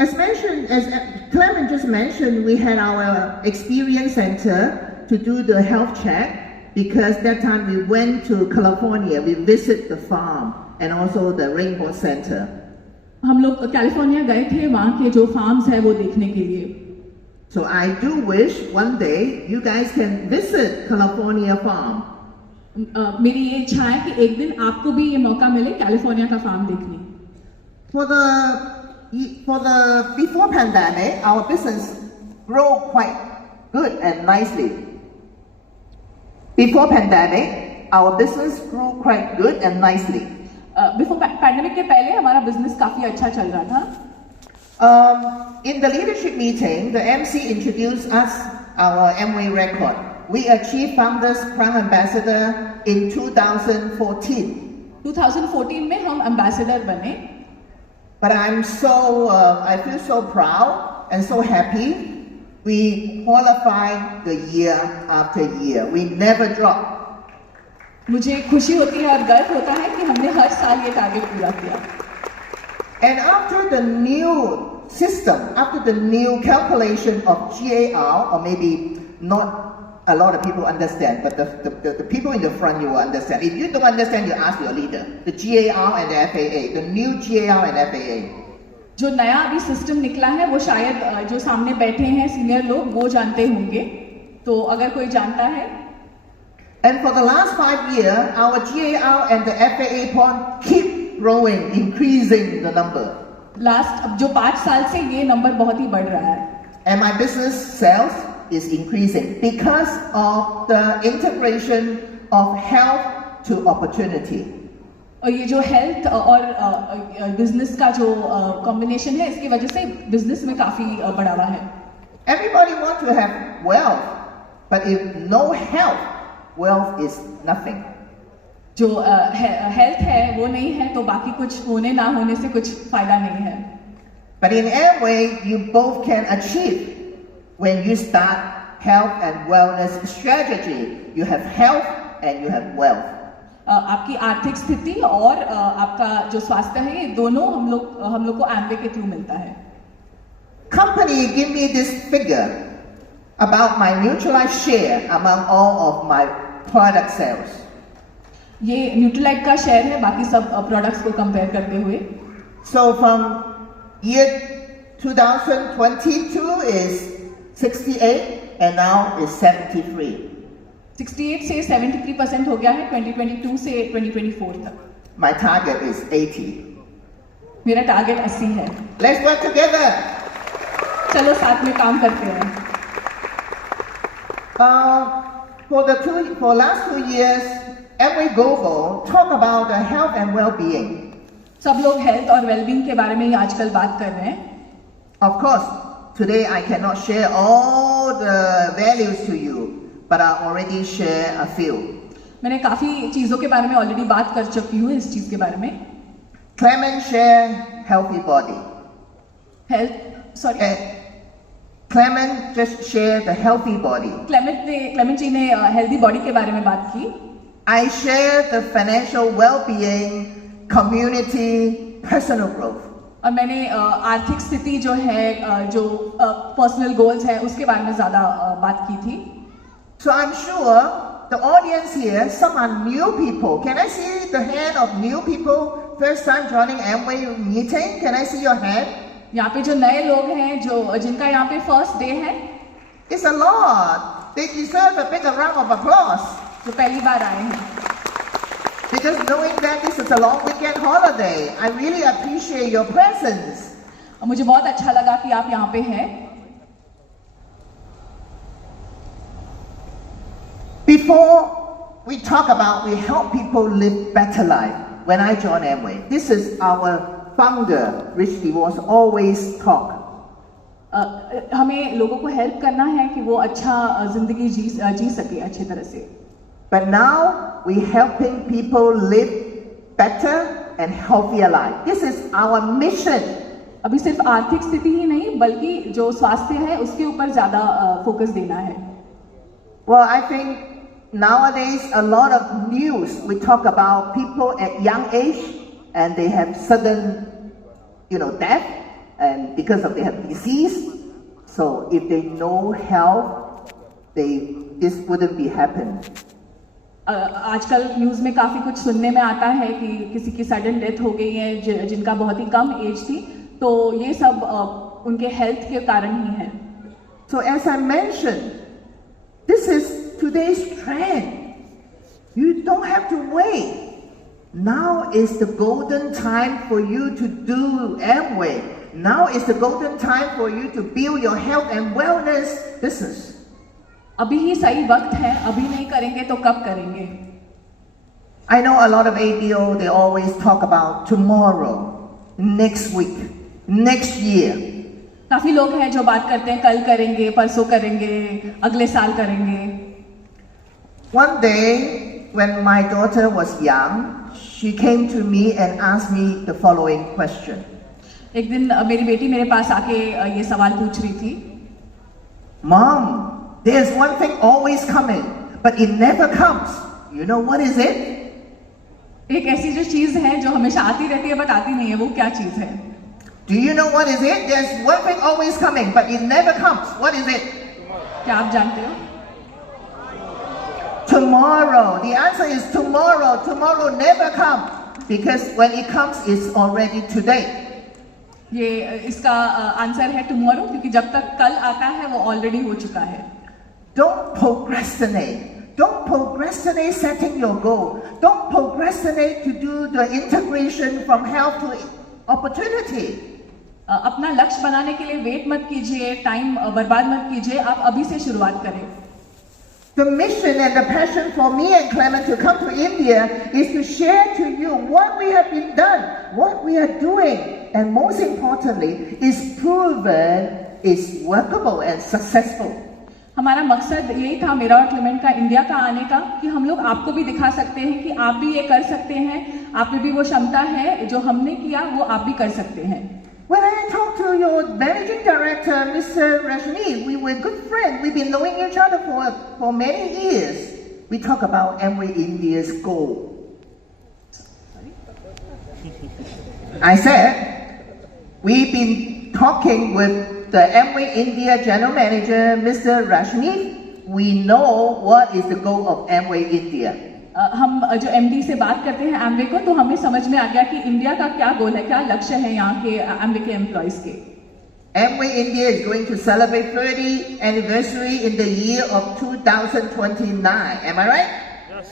As mentioned, as Clement just mentioned, we had our experience center to do the health check because that time we went to California, we visit the farm and also the Rainbow Center. हम लोग California गए थे वहाँ के जो farms है वो देखने के लिए. So I do wish one day you guys can visit California farm. मेरी ये इच्छा है कि एक दिन आपको भी ये मौका मिले कैलिफोर्निया का फार्म देखने. For the before pandemic, our business grew quite good and nicely. Before pandemic, our business grew quite good and nicely. Before pandemic के पहले हमारा बिजनेस काफी अच्छा चल रहा था. In the leadership meeting, the MC introduced us our Amway record. We achieved Founders Prime Ambassador in 2014. 2014 में हम एम्बेसडर बने. But I feel so proud and so happy. We qualified the year after year. We never dropped. मुझे खुशी होती है और गर्व होता है कि हमने हर साल ये टारगेट पूरा किया. And after the new system, after the new calculation of GAR, or maybe not a lot of people understand, but the people in the front, you will understand. If you don't understand, you ask your leader. The GAR and the FAA, the new GAR and FAA. जो नया अभी system निकला है वो शायद जो सामने बैठे हैं सीनियर लोग वो जानते होंगे. तो अगर कोई जानता है. And for the last 5 years, our GAR and the FAA point keep growing, increasing the number. अब जो 5 साल से ये नंबर बहुत ही बढ़ रहा है. And my business sales is increasing because of the integration of health to opportunity. और ये जो हेल्थ और बिजनेस का जो कॉम्बिनेशन है इसकी वजह से बिजनेस में काफी बढ़ावा है. Everybody wants to have wealth, but if no health, wealth is nothing. जो हेल्थ है वो नहीं है तो बाकी कुछ होने ना होने से कुछ फायदा नहीं है. But in Amway, you both can achieve when you start health and wellness strategy. You have health and you have wealth. आपकी आर्थिक स्थिति और आपका जो स्वास्थ्य है ये दोनों हम लोग को एमवे के थ्रू मिलता है. Company give me this figure about my neutralized share among all of my product sales. ये न्यूट्रलाइट का शेयर है बाकी सब प्रोडक्ट्स को कंपेयर करते हुए. So from year 2022 is 68 and now is 73. 68 से 73% हो गया है 2022 से 2024 तक. My target is 80. मेरा टारगेट 80 है. Let's work together. चलो साथ में काम करते हैं. For last 2 years, Amway Global talk about the health and well-being. सब लोग हेल्थ और वेलबींग के बारे में ही आजकल बात कर रहे हैं. Of course, today I cannot share all the values to you, but I already share a few. मैंने काफी चीजों के बारे में ऑलरेडी बात कर चुकी हूँ इस चीज के बारे में. Clement share healthy body. Clement just share the healthy body. Clement ji ने हेल्दी बॉडी के बारे में बात की. I share the financial well-being, community, personal growth. और मैंने आर्थिक स्थिति जो है जो पर्सनल गोल्स है उसके बारे में ज्यादा बात की थी. So I'm sure the audience here, some are new people. Can I see the hand of new people first time joining Amway meeting? Can I see your hand? यहाँ पे जो नए लोग हैं जो जिनका यहाँ पे फर्स्ट डे है. It's a lot. They deserve a big round of applause. जो पहली बार आए हैं. Because knowing that this is a long weekend holiday, I really appreciate your presence. मुझे बहुत अच्छा लगा कि आप यहाँ पे हैं. Before we talk about we help people live better life, when I joined Amway, this is our founder, Rich DeVos, always talk. हमें लोगों को हेल्प करना है कि वो अच्छा जिंदगी जी सके अच्छी तरह से. But now we helping people live better and healthier life. This is our mission. अभी सिर्फ आर्थिक स्थिति ही नहीं बल्कि जो स्वास्थ्य है उसके ऊपर ज्यादा फोकस देना है. Well, I think nowadays a lot of news we talk about people at young age and they have sudden, death and because of their disease. So if they know health, this wouldn't be happen. आजकल news में काफ़ी कुछ सुनने में आता है कि किसी की सडन डेथ हो गई है जिनका बहुत ही कम एज थी, तो ये सब उनके हेल्थ के कारण ही है. So as I mentioned, this is today's trend. You don't have to wait. Now is the golden time for you to do Amway. Now is the golden time for you to build your health and wellness business. अभी ही सही वक्त है, अभी नहीं करेंगे तो कब करेंगे? I know a lot of ABO, they always talk about tomorrow, next week, next year. काफी लोग हैं जो बात करते हैं कल करेंगे, परसों करेंगे, अगले साल करेंगे. One day, when my daughter was young, she came to me and asked me the following question. एक दिन मेरी बेटी मेरे पास आके ये सवाल पूछ रही थी. Mom, there's one thing always coming, but it never comes. You know what is it? एक ऐसी जो चीज है जो हमेशा आती रहती है बट आती नहीं है, वो क्या चीज है? Do you know what is it? There's one thing always coming, but it never comes. What is it? क्या आप जानते हो? Tomorrow. The answer is tomorrow. Tomorrow never comes because when it comes, it's already today. ये इसका answer है tomorrow, क्योंकि जब तक कल आता है वो ऑलरेडी हो चुका है. Don't procrastinate. Don't procrastinate setting your goal. Don't procrastinate to do the integration from health to opportunity. अपना लक्ष्य बनाने के लिए वेट मत कीजिए, टाइम बर्बाद मत कीजिए, आप अभी से शुरुआत करें. The mission and the passion for me and Clement to come to India is to share to you what we have been done, what we are doing, and most importantly, is proven, is workable and successful. हमारा मकसद यही था मेरा और Clement का India का आने का, कि हम लोग आपको भी दिखा सकते हैं कि आप भी ये कर सकते हैं, आप में भी वो क्षमता है, जो हमने किया वो आप भी कर सकते हैं. When I talked to your managing director, Mr. Rajni, we were good friends. We've been knowing each other for many years. We talk about Amway India's goal. I said, we've been talking with the Amway India General Manager, Mr. Rajni. We know what is the goal of Amway India. हम जो MD से बात करते हैं Amway को, तो हमें समझ में आ गया कि इंडिया का क्या गोल है, क्या लक्ष्य है यहाँ के एमवे के एम्प्लॉइज के. Amway India is going to celebrate 30th anniversary in the year of 2029. Am I right? Yes.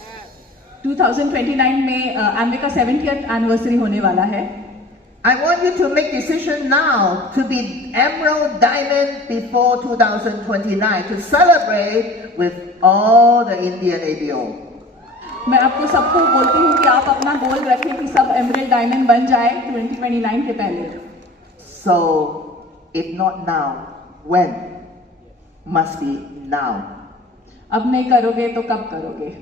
2029 में एमवे का 70th एनिवर्सरी होने वाला है. I want you to make decision now to be Emerald Diamond before 2029 to celebrate with all the Indian ABO. मैं आपको सबको बोलती हूँ कि आप अपना गोल रखें कि सब एमरल्ड डायमंड बन जाए 2029 के पहले. So, if not now, when? Must be now. अब नहीं करोगे तो कब करोगे?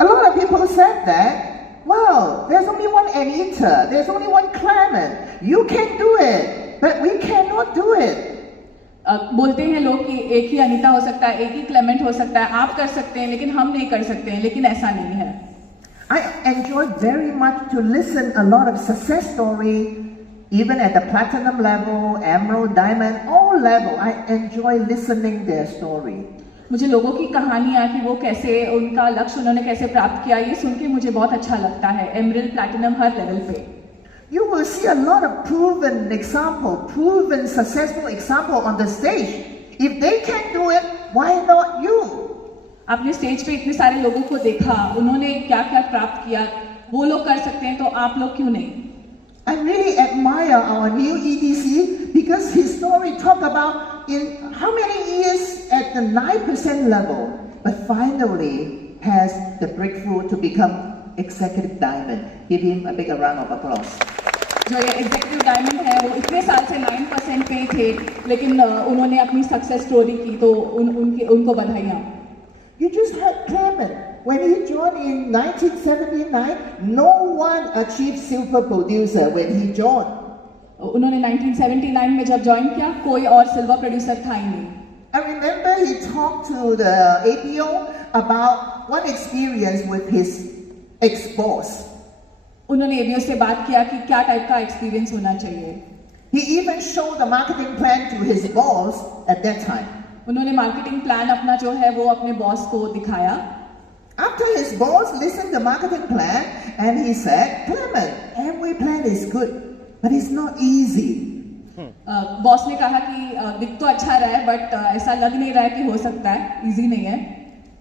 A lot of people said that. Wow, there's only one Anita, there's only one Clement. You can do it, but we cannot do it. बोलते हैं लोग कि एक ही अनीता हो सकता है, एक ही क्लेमेंट हो सकता है, आप कर सकते हैं लेकिन हम नहीं कर सकते हैं, लेकिन ऐसा नहीं है. I enjoyed very much to listen a lot of success story, even at the platinum level, emerald, diamond, all level. I enjoy listening their story. मुझे लोगों की कहानियाँ कि वो कैसे उनका लक्ष्य उन्होंने कैसे प्राप्त किया, ये सुन के मुझे बहुत अच्छा लगता है. एमरल्ड, प्लैटिनम, हर लेवल पे you will see a lot of proven example, proven successful example on the stage. If they can do it, why not you? आपने स्टेज पे इतने सारे लोगों को देखा, उन्होंने क्या क्या प्राप्त किया, वो लोग कर सकते हैं, तो आप लोग क्यों नहीं? I really admire our new EDC because his story talk about in how many years at the 9% level, but finally has the breakthrough to become executive diamond. Give him a big round of applause. जो ये executive diamond है वो इतने साल से 9% पे थे, लेकिन उन्होंने अपनी सक्सेस स्टोरी की, तो उनको बधाइयाँ. You just heard Clement. When he joined in 1979, no one achieved silver producer when he joined. उन्होंने 1979 में जब ज्वाइन किया, कोई और सिल्वर प्रोड्यूसर था ही नहीं. I remember he talked to the APO about one experience with his ex-boss. उन्होंने ABO से बात किया कि क्या टाइप का एक्सपीरियंस होना चाहिए. He even showed the marketing plan to his boss at that time. उन्होंने मार्केटिंग प्लान अपना जो है वो अपने बॉस को दिखाया. After his boss listened to the marketing plan and he said, Clement, Amway plan is good, but it's not easy. Boss ने कहा कि दिख तो अच्छा रहा है बट ऐसा लग नहीं रहा है कि हो सकता है, इजी नहीं है.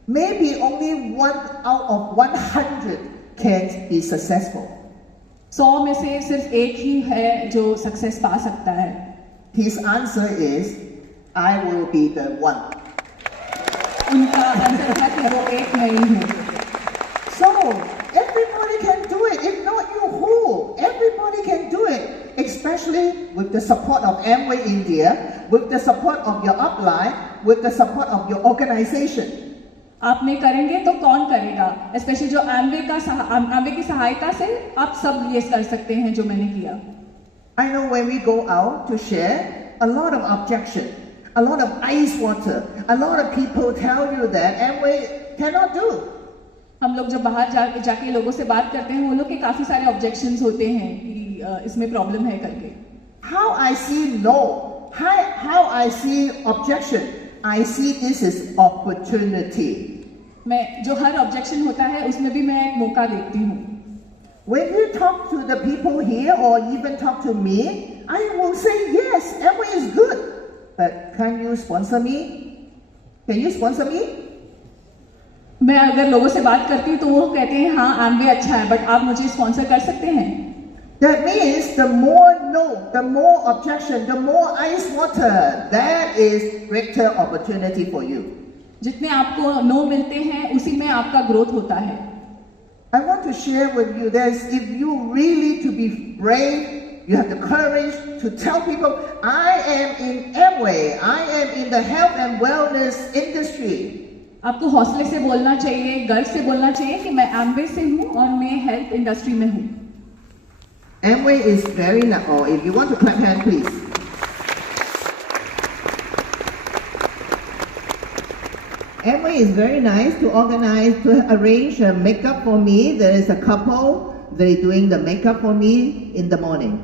Maybe only 1 out of 100 can be successful. 100 में से सिर्फ एक ही है जो सक्सेस पा सकता है. His answer is, I will be the one. उनका आंसर था कि वो एक मैं ही हूँ. So, everybody can do it. If not you, who? Everybody can do it. Especially with the support of Amway India, with the support of your upline, with the support of your organization. आप नहीं करेंगे तो कौन करेगा? Specially जो Amway की सहायता से आप सब ये कर सकते हैं जो मैंने किया. I know when we go out to share, a lot of objection, a lot of ice water, a lot of people tell you that Amway cannot do. हम लोग जब बाहर जाके लोगों से बात करते हैं, वो लोग के काफी सारे ऑब्जेक्शंस होते हैं कि इसमें प्रॉब्लम है करके. How I see no, how I see objection, I see this is opportunity. मैं जो हर ऑब्जेक्शन होता है उसमें भी मैं एक मौका देखती हूँ. When you talk to the people here or even talk to me, I will say yes, Amway is good, but can you sponsor me? Can you sponsor me? मैं अगर लोगों से बात करती हूँ तो वो कहते हैं हाँ एमवे अच्छा है बट आप मुझे स्पॉन्सर कर सकते हैं. That means the more no, the more objection, the more ice water, that is greater opportunity for you. जितने आपको नो मिलते हैं उसी में आपका ग्रोथ होता है. I want to share with you this. If you really to be brave, you have the courage to tell people, I am in Amway, I am in the health and wellness industry. आपको हौसले से बोलना चाहिए, गर्व से बोलना चाहिए कि मैं एमवे से हूँ और मैं हेल्थ इंडस्ट्री में हूँ. Amway is very nice. Oh, if you want to clap hand, please. Amway is very nice to organize, to arrange a makeup for me. There is a couple, they're doing the makeup for me in the morning.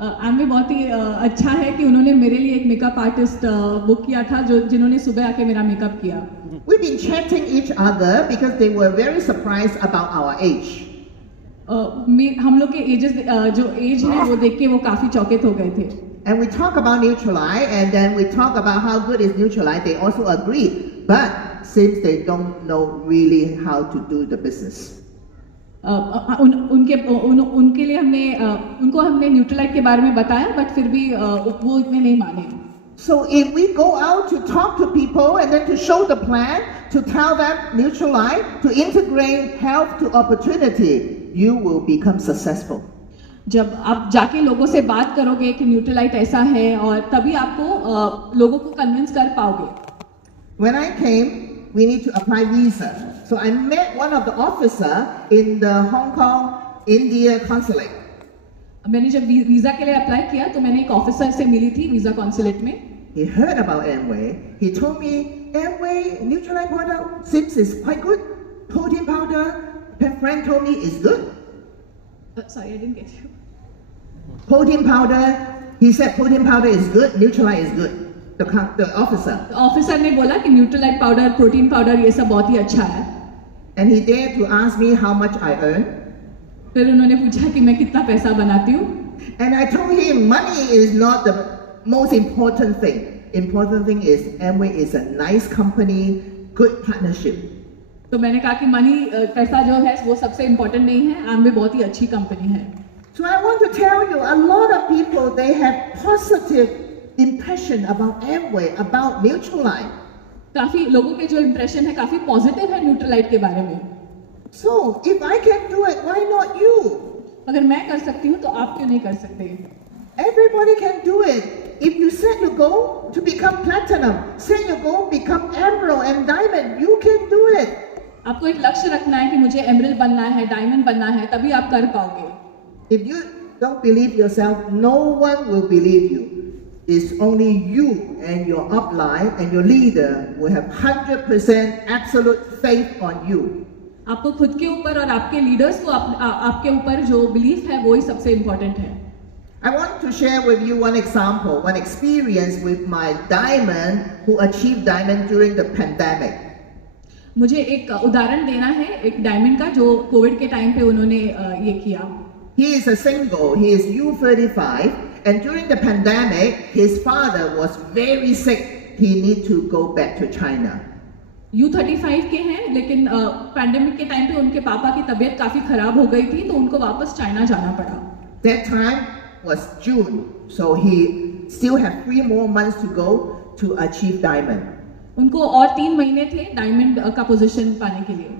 Amway बहुत ही अच्छा है कि उन्होंने मेरे लिए एक makeup artist book किया था जिन्होंने सुबह आके मेरा मेकअप किया. We've been chatting each other because they were very surprised about our age. हम लोग के एजेस जो एज है वो देख के वो काफी चौकित हो गए थे. And we talk about Neutralite, and then we talk about how good is Neutralite. They also agree, but since they don't know really how to do the business. उनके लिए उनको हमने न्यूट्रलाइट के बारे में बताया बट फिर भी वो इतने नहीं माने. So if we go out to talk to people and then to show the plan, to tell them Neutralite, to integrate health to opportunity, you will become successful. जब आप जाके लोगों से बात करोगे कि न्यूट्रलाइट ऐसा है और तभी आपको लोगों को कन्विंस कर पाओगे. When I came, we need to apply visa. So I met one of the officer in the Hong Kong India consulate. मैंने जब वीजा के लिए अप्लाई किया तो मैंने एक ऑफिसर से मिली थी वीजा कॉन्सुलेट में. He heard about Amway. He told me Amway Neutralite product seems is quite good. Protein powder, my friend told me is good. Sorry, I didn't get you. Protein powder, he said protein powder is good, Neutralite is good. The officer. Officer ने बोला कि Nutrilite powder, protein powder ये सब बहुत ही अच्छा है. And he dared to ask me how much I earn. फिर उन्होंने पूछा कि मैं कितना पैसा बनाती हूँ. And I told him money is not the most important thing. Important thing is Amway is a nice company, good partnership. तो मैंने कहा कि मनी पैसा जो है वो सबसे इम्पोर्टेंट नहीं है, एमवे बहुत ही अच्छी कंपनी है. So I want to tell you, a lot of people they have positive impression about Amway, about Neutralite. काफी लोगों के जो इम्प्रेशन है काफी पॉजिटिव है न्यूट्रलाइट के बारे में. So if I can do it, why not you? अगर मैं कर सकती हूँ तो आप क्यों नहीं कर सकते? Everybody can do it. If you set your goal to become platinum, set your goal become emerald and diamond, you can do it. आपको एक लक्ष्य रखना है कि मुझे एमरल्ड बनना है, डायमंड बनना है, तभी आप कर पाओगे. If you don't believe yourself, no one will believe you. It's only you and your upline and your leader will have 100% absolute faith on you. आपको खुद के ऊपर और आपके लीडर्स को आपके ऊपर जो बिलीफ है वो ही सबसे इम्पोर्टेंट है. I want to share with you one example, one experience with my diamond who achieved diamond during the pandemic. मुझे एक उदाहरण देना है एक डायमंड का जो कोविड के टाइम पे उन्होंने ये किया. He is a single, he is U35, and during the pandemic, his father was very sick. He need to go back to China. U35 के हैं लेकिन पैंडेमिक के टाइम पे उनके पापा की तबीयत काफी खराब हो गई थी तो उनको वापस चाइना जाना पड़ा. That time was June, so he still have 3 more months to go to achieve diamond. उनको और 3 महीने थे डायमंड का पोजीशन पाने के लिए.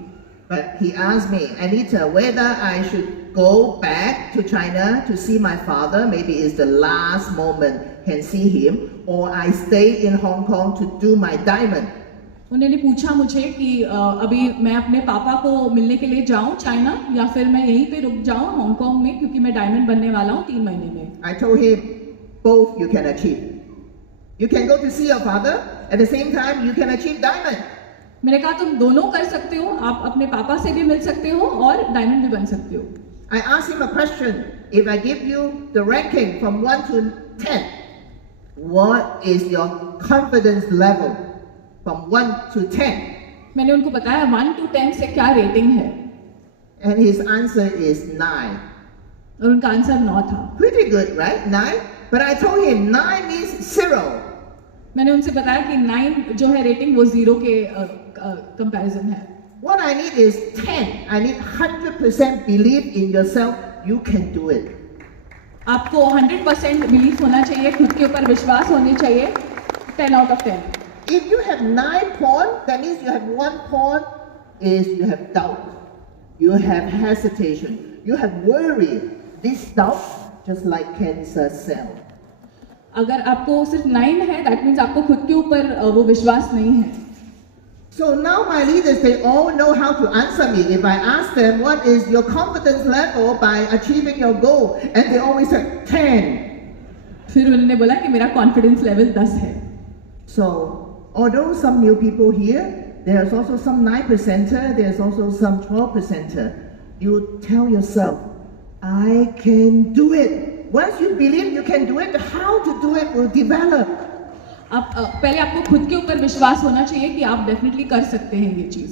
But he asked me, Anita, whether I should go back to China to see my father, maybe it's the last moment can see him, or I stay in Hong Kong to do my diamond. उन्होंने पूछा मुझे कि अभी मैं अपने पापा को मिलने के लिए जाऊं चाइना या फिर मैं यहीं पे रुक जाऊं हांगकांग में क्योंकि मैं डायमंड बनने वाला हूं 3 महीने में. I told him, both you can achieve. You can go to see your father, at the same time you can achieve diamond. मैंने कहा तुम दोनों कर सकते हो, आप अपने पापा से भी मिल सकते हो और डायमंड भी बन सकते हो. I asked him a question. If I give you the ranking from 1 to 10, what is your confidence level from 1 to 10? मैंने उनको बताया 1 to 10 से क्या रेटिंग है. And his answer is 9. और उनका आंसर 9 था. Pretty good, right? 9? But I told him 9 means 0. मैंने उनसे बताया कि 9 जो है रेटिंग वो 0 के कंपैरिजन है. What I need is 10. I need 100% belief in yourself. You can do it. आपको 100% बिलीफ होना चाहिए, खुद के ऊपर विश्वास होनी चाहिए. 10 out of 10. If you have 9 pawn, that means you have 1 pawn is you have doubt. You have hesitation. You have worry. This doubt just like cancer cell. अगर आपको सिर्फ 9 है, that means आपको खुद के ऊपर वो विश्वास नहीं है. So now my leaders, they all know how to answer me. If I ask them, what is your confidence level by achieving your goal? And they always say, 10. फिर उन्होंने बोला कि मेरा कॉन्फिडेंस लेवल 10 है. So, although some new people here, there's also some 9%er, there's also some 12%er. You tell yourself, I can do it. Once you believe you can do it, how to do it will develop. आप पहले आपको खुद के ऊपर विश्वास होना चाहिए कि आप डेफिनेटली कर सकते हैं ये चीज.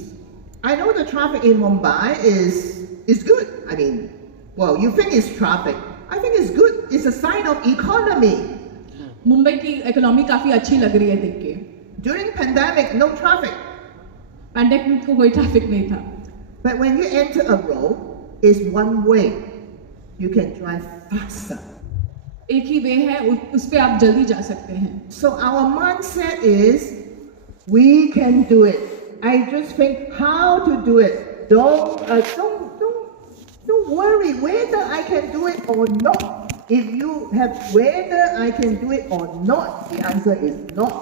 I know the traffic in Mumbai is good. I mean, well, you think it's traffic. I think it's good. It's a sign of economy. Mumbai की इकोनॉमी काफी अच्छी लग रही है देख के. During pandemic, no traffic. Pandemic को कोई ट्रैफिक नहीं था. But when you enter a road, it's one way. You can drive faster. एक ही वे है, उस पे आप जल्दी जा सकते हैं. So our mindset is, we can do it. I just think how to do it. Don't worry whether I can do it or not. If you have whether I can do it or not, the answer is not.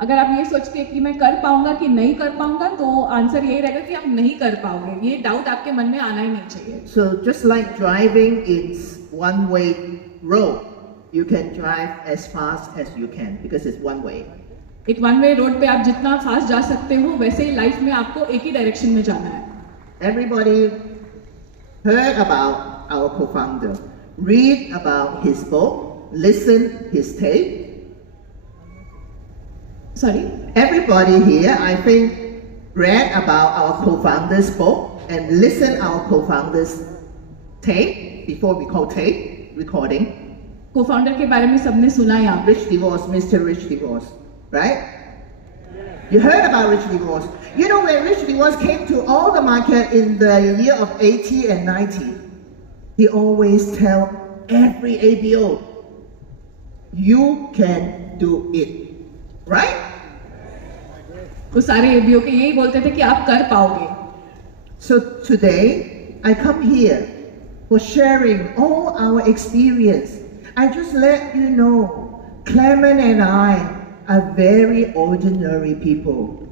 अगर आप ये सोचते हैं कि मैं कर पाऊंगा कि नहीं कर पाऊंगा तो आंसर यही रहेगा कि आप नहीं कर पाओगे. ये डाउट आपके मन में आना ही नहीं चाहिए. So just like driving is one-way road, you can drive as fast as you can because it's one way. एक वन वे रोड पे आप जितना फास्ट जा सकते हो वैसे ही लाइफ में आपको एक ही डायरेक्शन में जाना है. Everybody heard about our co-founder, read about his book, listen his tape. Sorry? Everybody here, I think, read about our co-founder's book and listen our co-founder's tape before we call tape recording. Co-founder के बारे में सबने सुना है यहाँ पे. Rich Divorce, Mr. Rich Divorce, right? You heard about Rich Divorce. You know when Rich Divorce came to all the market in the year of 80 and 90, he always tell every ABO, you can do it, right? वो सारे ABO के यही बोलते थे कि आप कर पाओगे. So today, I come here for sharing all our experience. I just let you know, Clement and I are very ordinary people.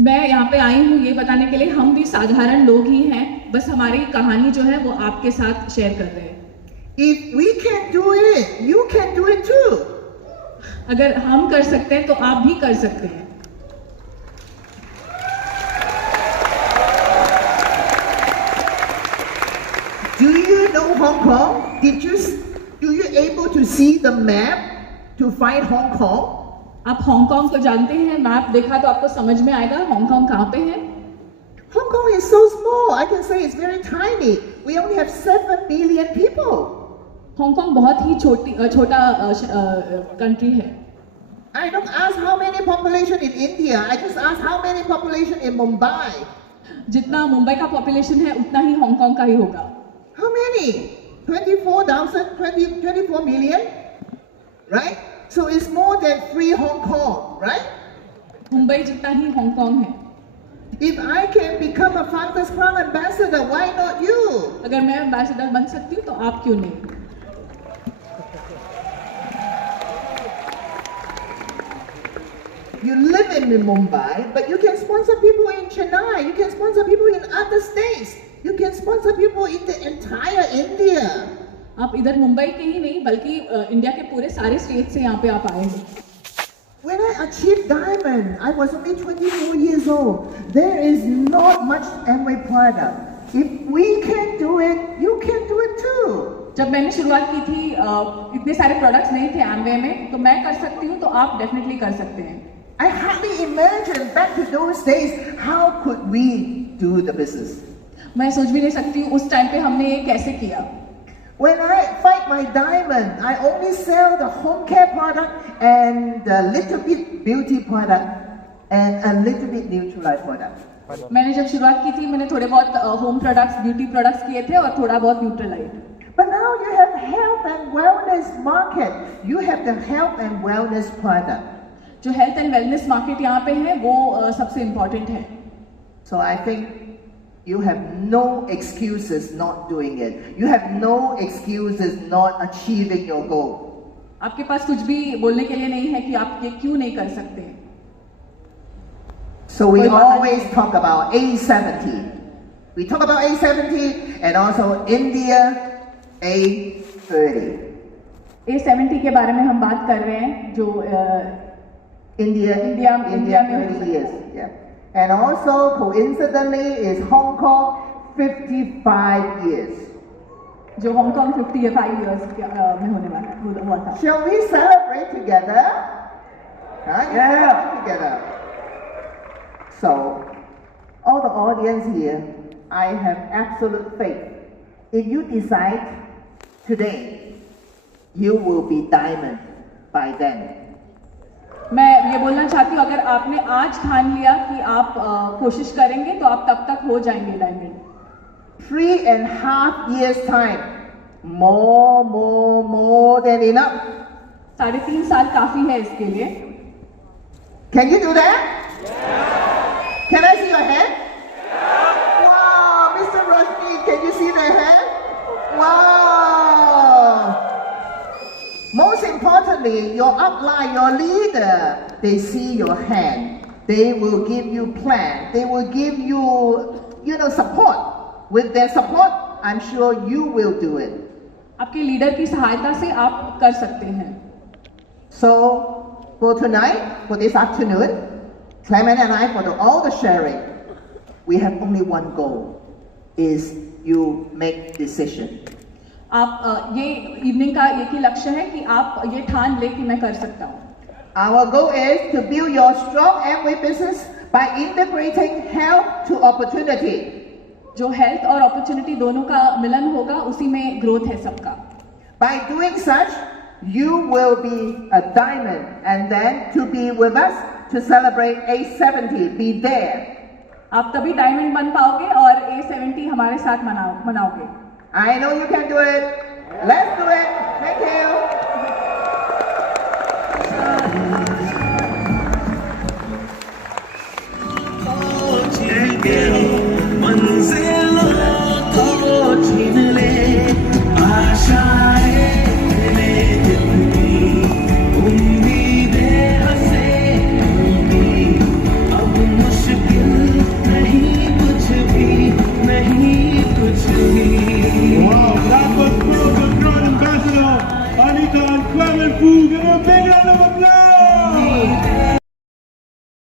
मैं यहाँ पे आई हूँ ये बताने के लिए हम भी साधारण लोग ही हैं, बस हमारी कहानी जो है वो आपके साथ शेयर कर रहे हैं. If we can do it, you can do it too. अगर हम कर सकते हैं तो आप भी कर सकते हैं. Do you know Hong Kong? Do to see the map to find Hong Kong? आप हांगकांग को जानते हैं, मैप देखा तो आपको समझ में आएगा हांगकांग कहाँ पे है। Hong Kong is so small. I can say it's very tiny. We only have 7 million people. Hong Kong बहुत ही छोटा कंट्री है। I don't ask how many population in India. I just ask how many population in Mumbai. जितना मुंबई का population है उतना ही Hong Kong का ही होगा। How many? 24 million? Right? So it's more than 3 Hong Kong, right? Mumbai जितना ही हांगकांग है। If I can become a Founders Crown ambassador, why not you? अगर मैं एम्बेसडर बन सकती हूँ तो आप क्यों नहीं? You live in Mumbai, but you can sponsor people in Chennai. You can sponsor people in other states. You can sponsor people in the entire India. आप इधर मुंबई के ही नहीं बल्कि इंडिया के पूरे सारे स्टेट से यहाँ पे आप आए हैं। When I achieved diamond, I was only 24 years old. There is not much Amway product. If we can do it, you can do it too. जब मैंने शुरुआत की थी इतने सारे प्रोडक्ट्स नहीं थे एमवे में, तो मैं कर सकती हूँ तो आप डेफिनेटली कर सकते हैं। I hardly imagine back to those days how could we do the business. मैं सोच भी नहीं सकती उस टाइम पे हमने ये कैसे किया। When I fight my diamond, I only sell the home care product and a little bit beauty product and a little bit Neutralite product. मैंने जब शुरुआत की थी मैंने थोड़े बहुत होम प्रोडक्ट्स, ब्यूटी प्रोडक्ट्स किए थे और थोड़ा बहुत Nutrilite. But now you have health and wellness market. You have the health and wellness product. जो हेल्थ एंड वेलनेस मार्केट यहाँ पे है वो सबसे इम्पोर्टेंट है। So I think you have no excuses not doing it. You have no excuses not achieving your goal. आपके पास कुछ भी बोलने के लिए नहीं है कि आप ये क्यों नहीं कर सकते। So we always talk about A70. We talk about A70 and also India A30. A70 के बारे में हम बात कर रहे हैं जो India में 30 years. Yeah. And also coincidentally is Hong Kong 55 years. जो हांगकांग 55 years में होने वाला हुआ था। Shall we celebrate together? Huh? Yeah, together. So, all the audience here, I have absolute faith. If you decide today, you will be diamond by then. मैं ये बोलना चाहती हूँ अगर आपने आज ठान लिया कि आप कोशिश करेंगे तो आप तब तक हो जाएंगे diamond. 3.5 years time, more than enough. 3.5 साल काफी है इसके लिए। Can you do that? Yeah. Can I see your hand? Yeah. Wow, Mr. Rashmi, can you see the hand? Wow. Most importantly, your upline, your leader, they see your hand. They will give you plan. They will give you, support. With their support, I'm sure you will do it. आपके leader की सहायता से आप कर सकते हैं। So, for tonight, for this afternoon, Clement and I, for all the sharing, we have only one goal, is you make decision. आप ये इवनिंग का एक ही लक्ष्य है कि आप ये ठान ले कि मैं कर सकता हूँ। Our goal is to build your strong Amway business by integrating health to opportunity. जो हेल्थ और अपॉर्चुनिटी दोनों का मिलन होगा उसी में ग्रोथ है सबका। By doing such, you will be a diamond, and then to be with us to celebrate A70, be there. आप तभी डायमंड बन पाओगे और A70 हमारे साथ मनाओगे। I know you can do it. Let's do it. Thank you. Wow, that was Founders Crown Ambassador Anita and Clement Fu. Give her a big round of applause.